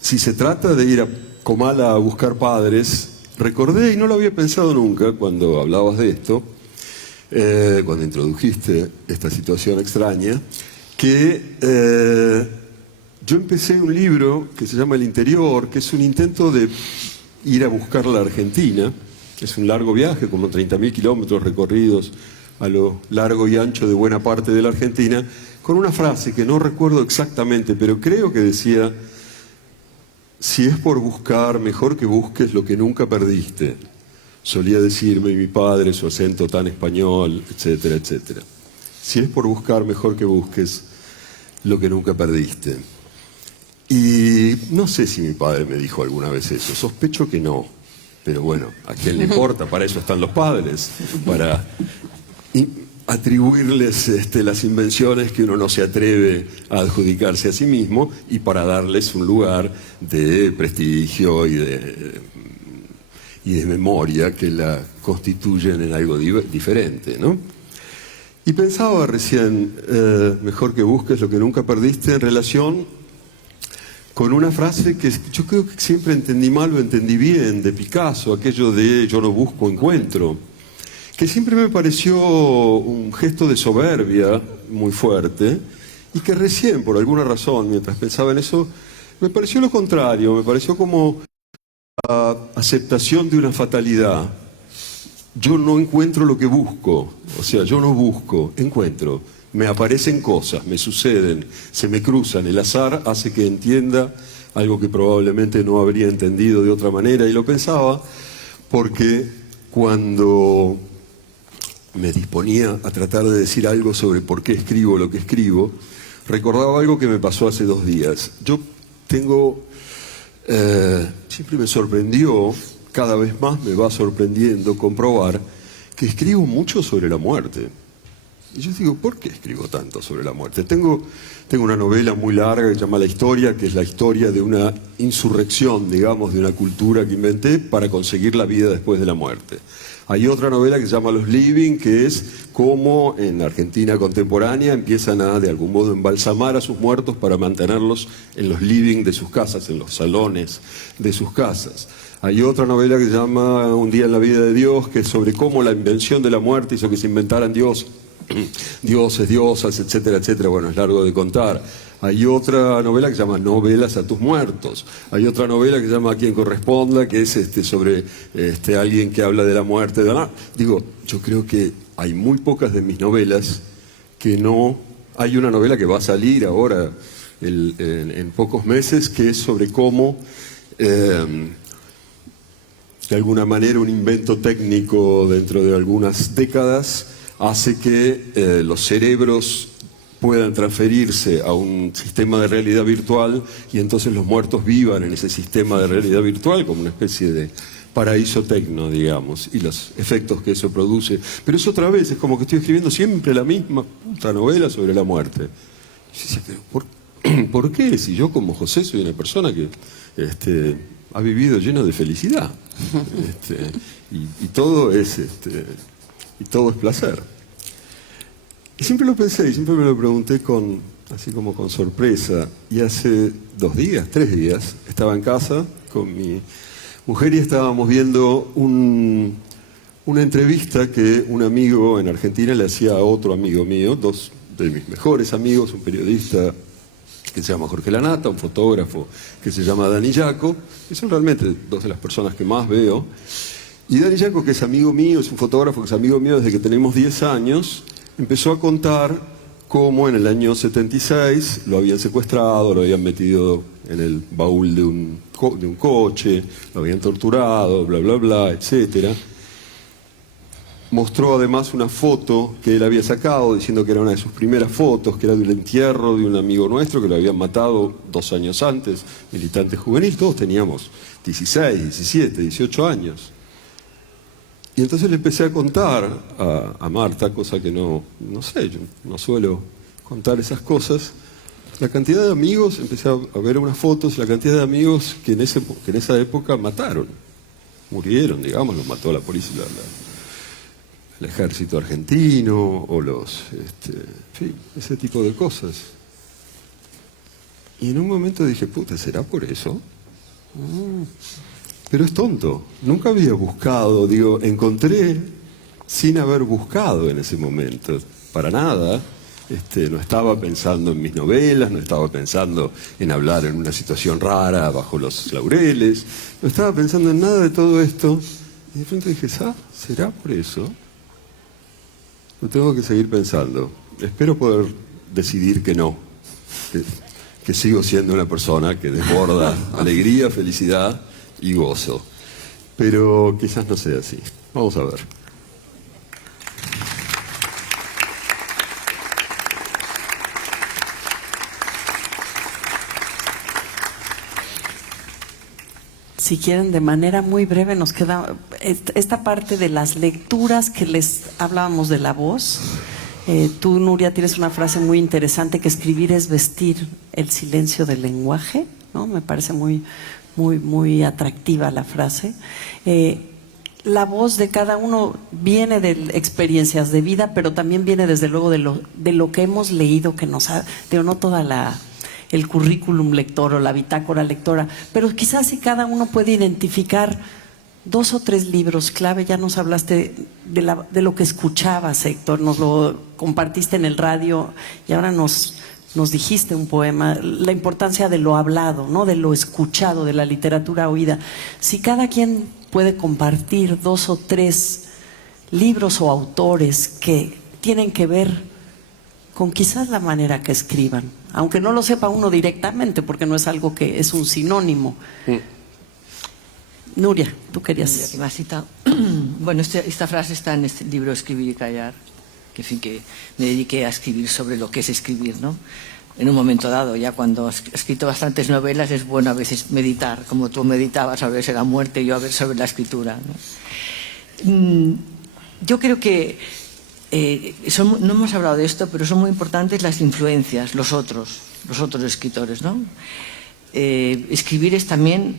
si se trata de ir a Comala a buscar padres, recordé, y no lo había pensado nunca cuando hablabas de esto, cuando introdujiste esta situación extraña, que yo empecé un libro que se llama El Interior, que es un intento de ir a buscar la Argentina. Es un largo viaje, como 30.000 kilómetros recorridos a lo largo y ancho de buena parte de la Argentina, con una frase que no recuerdo exactamente, pero creo que decía, si es por buscar, mejor que busques lo que nunca perdiste. Solía decirme mi padre, su acento tan español, etcétera, etcétera. Si es por buscar, mejor que busques lo que nunca perdiste. Y no sé si mi padre me dijo alguna vez eso, sospecho que no, pero bueno, ¿a quién le importa? Para eso están los padres, para atribuirles las invenciones que uno no se atreve a adjudicarse a sí mismo y para darles un lugar de prestigio y de memoria que la constituyen en algo diferente, ¿no? Y pensaba recién, mejor que busques lo que nunca perdiste, en relación con una frase que yo creo que siempre entendí mal o entendí bien, de Picasso, aquello de yo no busco, encuentro, que siempre me pareció un gesto de soberbia muy fuerte y que recién, por alguna razón, mientras pensaba en eso, me pareció lo contrario, me pareció como la aceptación de una fatalidad. Yo no encuentro lo que busco, o sea, yo no busco, encuentro. Me aparecen cosas, me suceden, se me cruzan. El azar hace que entienda algo que probablemente no habría entendido de otra manera. Y lo pensaba porque cuando me disponía a tratar de decir algo sobre por qué escribo lo que escribo, recordaba algo que me pasó hace 2 días. Yo tengo... siempre me sorprendió cada vez más me va sorprendiendo comprobar que escribo mucho sobre la muerte. Y yo digo, ¿por qué escribo tanto sobre la muerte? Tengo una novela muy larga que se llama La Historia, que es la historia de una insurrección, digamos, de una cultura que inventé para conseguir la vida después de la muerte. Hay otra novela que se llama Los Living, que es cómo en Argentina contemporánea empiezan a, de algún modo, embalsamar a sus muertos para mantenerlos en los living de sus casas, en los salones de sus casas. Hay otra novela que se llama Un día en la vida de Dios, que es sobre cómo la invención de la muerte hizo que se inventaran dioses, diosas, etcétera, etcétera. Bueno, es largo de contar. Hay otra novela que se llama Novelas a tus muertos. Hay otra novela que se llama A quien corresponda, que es sobre alguien que habla de la muerte. Digo, yo creo que hay muy pocas de mis novelas que no... Hay una novela que va a salir ahora en pocos meses, que es sobre cómo, de alguna manera, un invento técnico dentro de algunas décadas hace que los cerebros puedan transferirse a un sistema de realidad virtual y entonces los muertos vivan en ese sistema de realidad virtual como una especie de paraíso tecno, digamos, y los efectos que eso produce. Pero eso otra vez es como que estoy escribiendo siempre la misma puta novela sobre la muerte. Y yo decía, ¿por qué? Si yo como José soy una persona que ha vivido lleno de felicidad. Y todo es placer. Y siempre lo pensé y siempre me lo pregunté así como con sorpresa. Y hace 3 días, estaba en casa con mi mujer y estábamos viendo una entrevista que un amigo en Argentina le hacía a otro amigo mío, 2 de mis mejores amigos, un periodista que se llama Jorge Lanata, un fotógrafo que se llama Dani Yaco, que son realmente 2 de las personas que más veo. Y Dani Yaco, que es amigo mío, es un fotógrafo que es amigo mío desde que tenemos 10 años, empezó a contar cómo en el año 76 lo habían secuestrado, lo habían metido en el baúl de un coche, lo habían torturado, bla, bla, bla, etcétera. Mostró además una foto que él había sacado diciendo que era una de sus primeras fotos, que era del entierro de un amigo nuestro que lo habían matado 2 años antes, militante juvenil. Todos teníamos 16, 17, 18 años. Y entonces le empecé a contar a Marta, cosa que no sé, yo no suelo contar esas cosas, la cantidad de amigos, empecé a ver unas fotos, la cantidad de amigos que en esa época mataron, murieron, digamos, los mató la policía, el ejército argentino, o ese tipo de cosas. Y en un momento dije, puta, ¿será por eso? Pero es tonto, nunca había buscado, encontré sin haber buscado en ese momento, para nada. No estaba pensando en mis novelas, no estaba pensando en hablar en una situación rara bajo los laureles, no estaba pensando en nada de todo esto. Y de pronto dije, ¿será por eso? Lo tengo que seguir pensando. Espero poder decidir que no, que sigo siendo una persona que desborda alegría, felicidad y gozo. Pero quizás no sea así. Vamos a ver. Si quieren, de manera muy breve, nos queda esta parte de las lecturas que les hablábamos de la voz. Tú, Nuria, tienes una frase muy interesante, que escribir es vestir el silencio del lenguaje, ¿no? Me parece muy, muy, muy atractiva la frase. La voz de cada uno viene de experiencias de vida, pero también viene desde luego de lo que hemos leído, que nos ha, no toda el currículum lector o la bitácora lectora, pero quizás si cada uno puede identificar 2 o 3 libros clave. Ya nos hablaste de lo que escuchabas, Héctor, nos lo compartiste en el radio y ahora nos dijiste un poema, la importancia de lo hablado, ¿no? De lo escuchado, de la literatura oída. Si cada quien puede compartir 2 o 3 libros o autores que tienen que ver con quizás la manera que escriban, aunque no lo sepa uno directamente, porque no es algo que es un sinónimo. Nuria, tú querías... ¿Qué más cita? Bueno, esta frase está en este libro Escribir y callar, que en fin, que me dediqué a escribir sobre lo que es escribir, ¿no? en un momento dado. Ya cuando has escrito bastantes novelas es bueno a veces meditar, como tú meditabas a veces la muerte y yo a veces sobre la escritura, ¿no? Yo creo que no hemos hablado de esto, pero son muy importantes las influencias, los otros escritores, ¿no? Escribir es también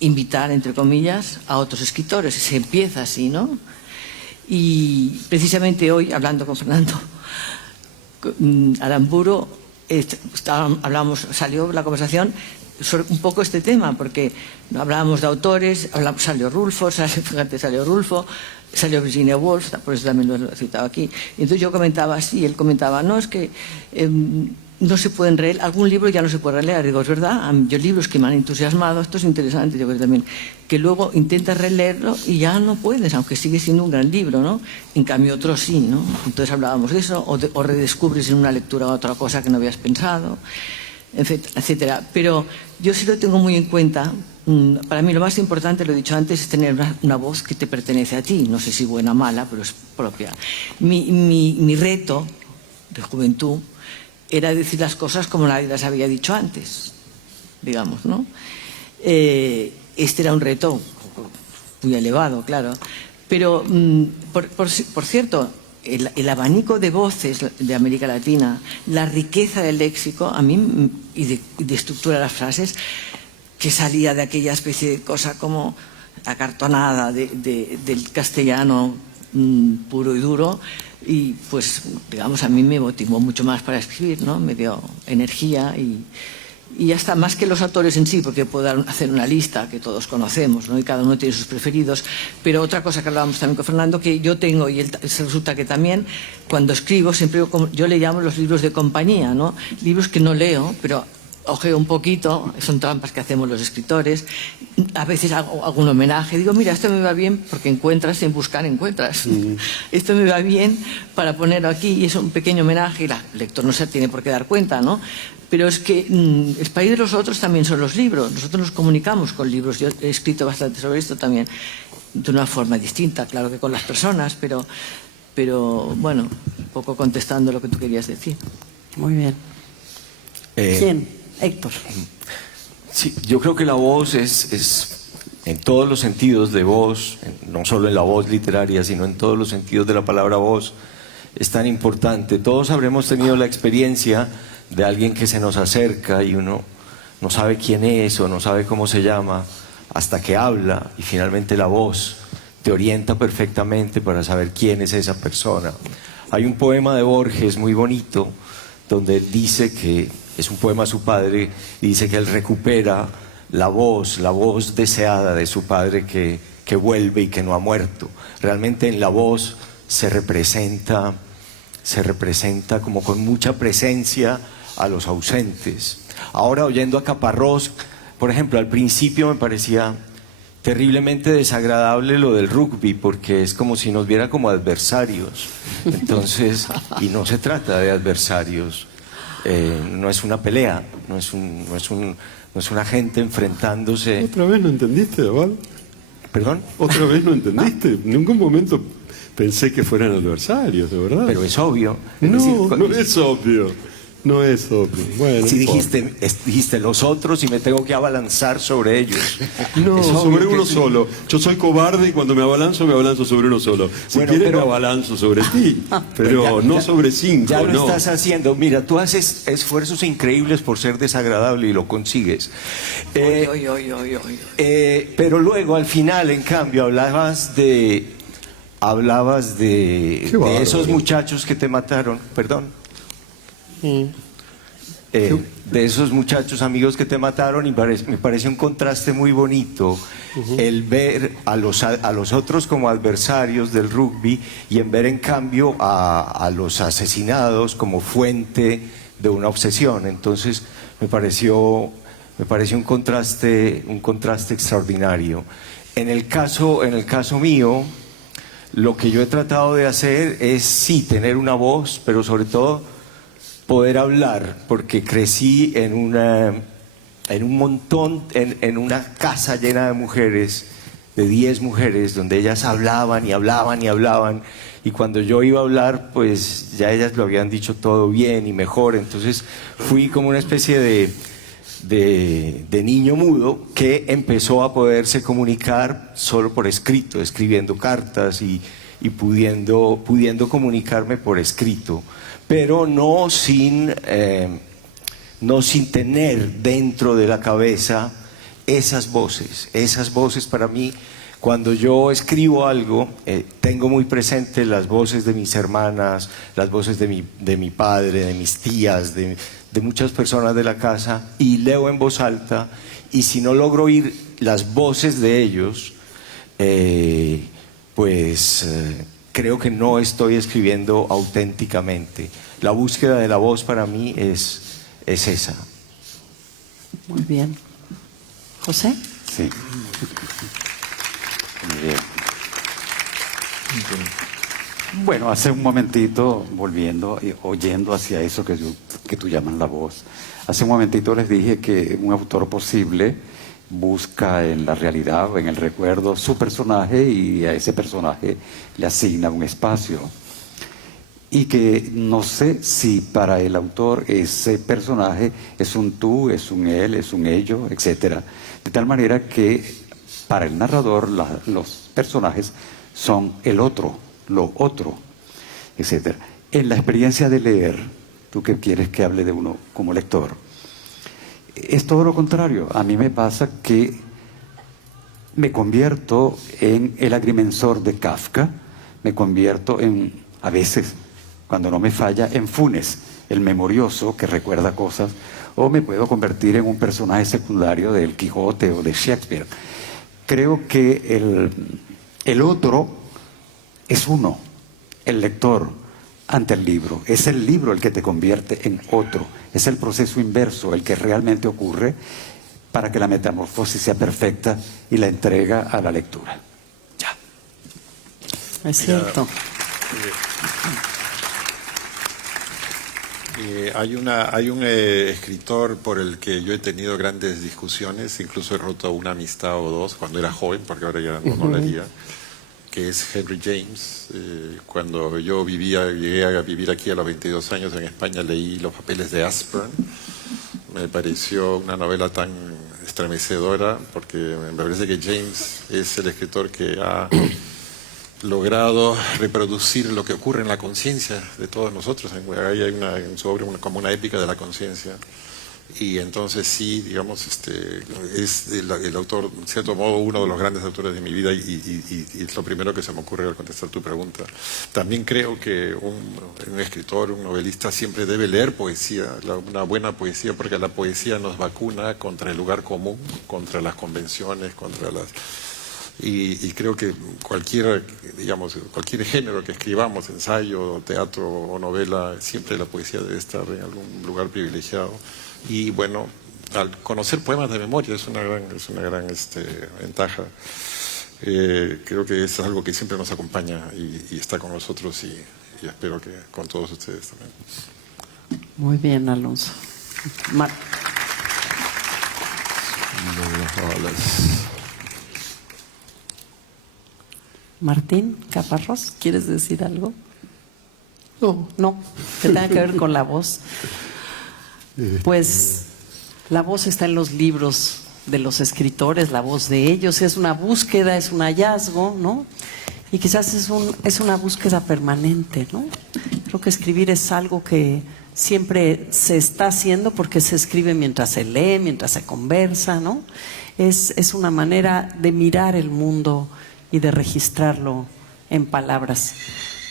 invitar, entre comillas, a otros escritores. Se empieza así, ¿no? Y precisamente hoy, hablando con Fernando Aramburu, salió la conversación sobre un poco este tema, porque hablábamos de autores, salió Rulfo, salió Virginia Woolf, por eso también lo he citado aquí. Y entonces yo comentaba así, él comentaba, no, es que no se pueden releer, algún libro ya no se puede releer. Digo, es verdad, yo libros que me han entusiasmado, esto es interesante, yo creo también, que luego intentas releerlo y ya no puedes, aunque sigue siendo un gran libro, ¿no? En cambio otros sí, ¿no? Entonces hablábamos de eso, o redescubres en una lectura otra cosa que no habías pensado, etcétera. Pero yo sí lo tengo muy en cuenta. Para mí lo más importante, lo he dicho antes, es tener una voz que te pertenece a ti. No sé si buena o mala, pero es propia. Mi reto de juventud era decir las cosas como nadie las había dicho antes, digamos, ¿no? Este era un reto muy elevado, claro. Pero, por cierto, el abanico de voces de América Latina, la riqueza del léxico, a mí, y de estructura de las frases, que salía de aquella especie de cosa como acartonada del castellano puro y duro, y pues, digamos, a mí me motivó mucho más para escribir, ¿no? Me dio energía y hasta más que los autores en sí, porque puedo hacer una lista que todos conocemos, ¿no? Y cada uno tiene sus preferidos. Pero otra cosa que hablábamos también con Fernando, que yo tengo, y él resulta que también, cuando escribo, siempre yo le llamo los libros de compañía, ¿no? Libros que no leo, pero ojeo un poquito, son trampas que hacemos los escritores. A veces hago un homenaje, digo, mira, esto me va bien, porque encuentras, en buscar encuentras. Esto me va bien para ponerlo aquí, y es un pequeño homenaje, y el lector no se tiene por qué dar cuenta, ¿no? Pero es que el país de los otros también son los libros. Nosotros nos comunicamos con libros. Yo he escrito bastante sobre esto también, de una forma distinta, claro que con las personas, pero bueno, un poco contestando lo que tú querías decir. Muy bien. ¿Quién? Héctor. Sí, yo creo que la voz es en todos los sentidos de voz, no solo en la voz literaria, sino en todos los sentidos de la palabra voz, es tan importante. Todos habremos tenido la experiencia de alguien que se nos acerca y uno no sabe quién es o no sabe cómo se llama hasta que habla, y finalmente la voz te orienta perfectamente para saber quién es esa persona. Hay un poema de Borges muy bonito donde él dice que es un poema a su padre, y dice que él recupera la voz deseada de su padre que vuelve y que no ha muerto. Realmente en la voz se representa como con mucha presencia a los ausentes. Ahora, oyendo a Caparrós, por ejemplo, al principio me parecía terriblemente desagradable lo del rugby, porque es como si nos viera como adversarios. Entonces, y no se trata de adversarios. No es una pelea, no es una gente enfrentándose. ¿Otra vez no entendiste, Abad? ¿Perdón? ¿Otra vez no entendiste? En ningún momento pensé que fueran adversarios, de verdad. Pero es obvio. No, es decir, no es obvio. No es obvio. Bueno, si dijiste los otros y me tengo que abalanzar sobre ellos. No, es sobre uno solo. Yo soy cobarde y cuando me abalanzo sobre uno solo. Si bueno, quieres me abalanzo sobre ti, pero no sobre cinco. Ya lo estás haciendo. Mira, tú haces esfuerzos increíbles por ser desagradable y lo consigues. Pero luego al final, en cambio, hablabas de esos muchachos que te mataron. Perdón. De esos muchachos amigos que te mataron, y me parece un contraste muy bonito el ver a los otros como adversarios del rugby, y en ver en cambio a los asesinados como fuente de una obsesión. Entonces me pareció un contraste extraordinario. En el caso mío, lo que yo he tratado de hacer es sí tener una voz, pero sobre todo poder hablar, porque crecí en una casa llena de mujeres de 10 mujeres, donde ellas hablaban y hablaban y hablaban, y cuando yo iba a hablar, pues ya ellas lo habían dicho todo bien y mejor. Entonces fui como una especie de niño mudo que empezó a poderse comunicar solo por escrito, escribiendo cartas y pudiendo comunicarme por escrito, pero no sin tener dentro de la cabeza esas voces para mí. Cuando yo escribo algo, tengo muy presente las voces de mis hermanas, las voces de mi padre, de mis tías, de muchas personas de la casa, y leo en voz alta, y si no logro oír las voces de ellos, creo que no estoy escribiendo auténticamente. La búsqueda de la voz para mí es esa. Muy bien. ¿José? Sí. Muy bien. Bueno, hace un momentito, volviendo y oyendo hacia eso que tú llamas la voz, hace un momentito les dije que un autor posible busca en la realidad o en el recuerdo su personaje y a ese personaje le asigna un espacio. Y que no sé si para el autor ese personaje es un tú, es un él, es un ello, etc. De tal manera que para el narrador los personajes son el otro, lo otro, etc. En la experiencia de leer, tú que quieres que hable de uno como lector, es todo lo contrario. A mí me pasa que me convierto en el agrimensor de Kafka, me convierto en, a veces, cuando no me falla, en Funes, el memorioso que recuerda cosas, o me puedo convertir en un personaje secundario del Quijote o de Shakespeare. Creo que el otro es uno, el lector ante el libro. Es el libro el que te convierte en otro. Es el proceso inverso el que realmente ocurre para que la metamorfosis sea perfecta y la entrega a la lectura. Ya. Es cierto. Hay un escritor por el que yo he tenido grandes discusiones, incluso he roto una amistad o dos cuando era joven, porque ahora ya no lo haría, que es Henry James. Cuando yo llegué a vivir aquí a los 22 años en España, leí Los papeles de Aspern. Me pareció una novela tan estremecedora, porque me parece que James es el escritor que ha logrado reproducir lo que ocurre en la conciencia de todos nosotros. Ahí hay en su obra como una épica de la conciencia. Y entonces sí, digamos, es el autor, en cierto modo, uno de los grandes autores de mi vida, y es lo primero que se me ocurre al contestar tu pregunta. También creo que un escritor, un novelista siempre debe leer poesía, una buena poesía, porque la poesía nos vacuna contra el lugar común, contra las convenciones, y creo que cualquier género que escribamos, ensayo, teatro o novela, siempre la poesía debe estar en algún lugar privilegiado. Y bueno, al conocer poemas de memoria es una gran ventaja. Creo que es algo que siempre nos acompaña y está con nosotros, y espero que con todos ustedes también. Muy bien, Alonso. Martín Caparrós, ¿quieres decir algo? No, que tenga que ver con la voz. Pues la voz está en los libros de los escritores, la voz de ellos es una búsqueda, es un hallazgo, ¿no? Y quizás es una búsqueda permanente, ¿no? Creo que escribir es algo que siempre se está haciendo, porque se escribe mientras se lee, mientras se conversa, ¿no? Es una manera de mirar el mundo y de registrarlo en palabras.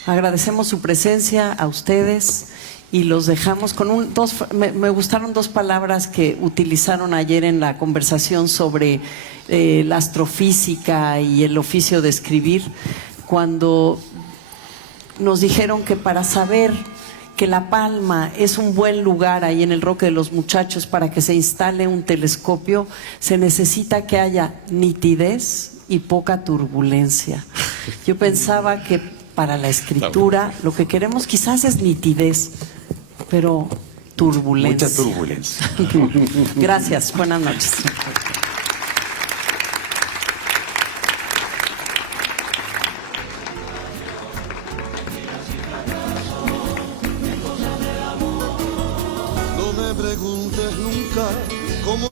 Agradecemos su presencia a ustedes y los dejamos con me gustaron dos palabras que utilizaron ayer en la conversación sobre la astrofísica y el oficio de escribir, cuando nos dijeron que para saber que La Palma es un buen lugar ahí en el Roque de los Muchachos para que se instale un telescopio, se necesita que haya nitidez y poca turbulencia. Yo pensaba que para la escritura lo que queremos quizás es nitidez, pero turbulencia. Mucha turbulencia. Gracias, buenas noches. preguntes nunca cómo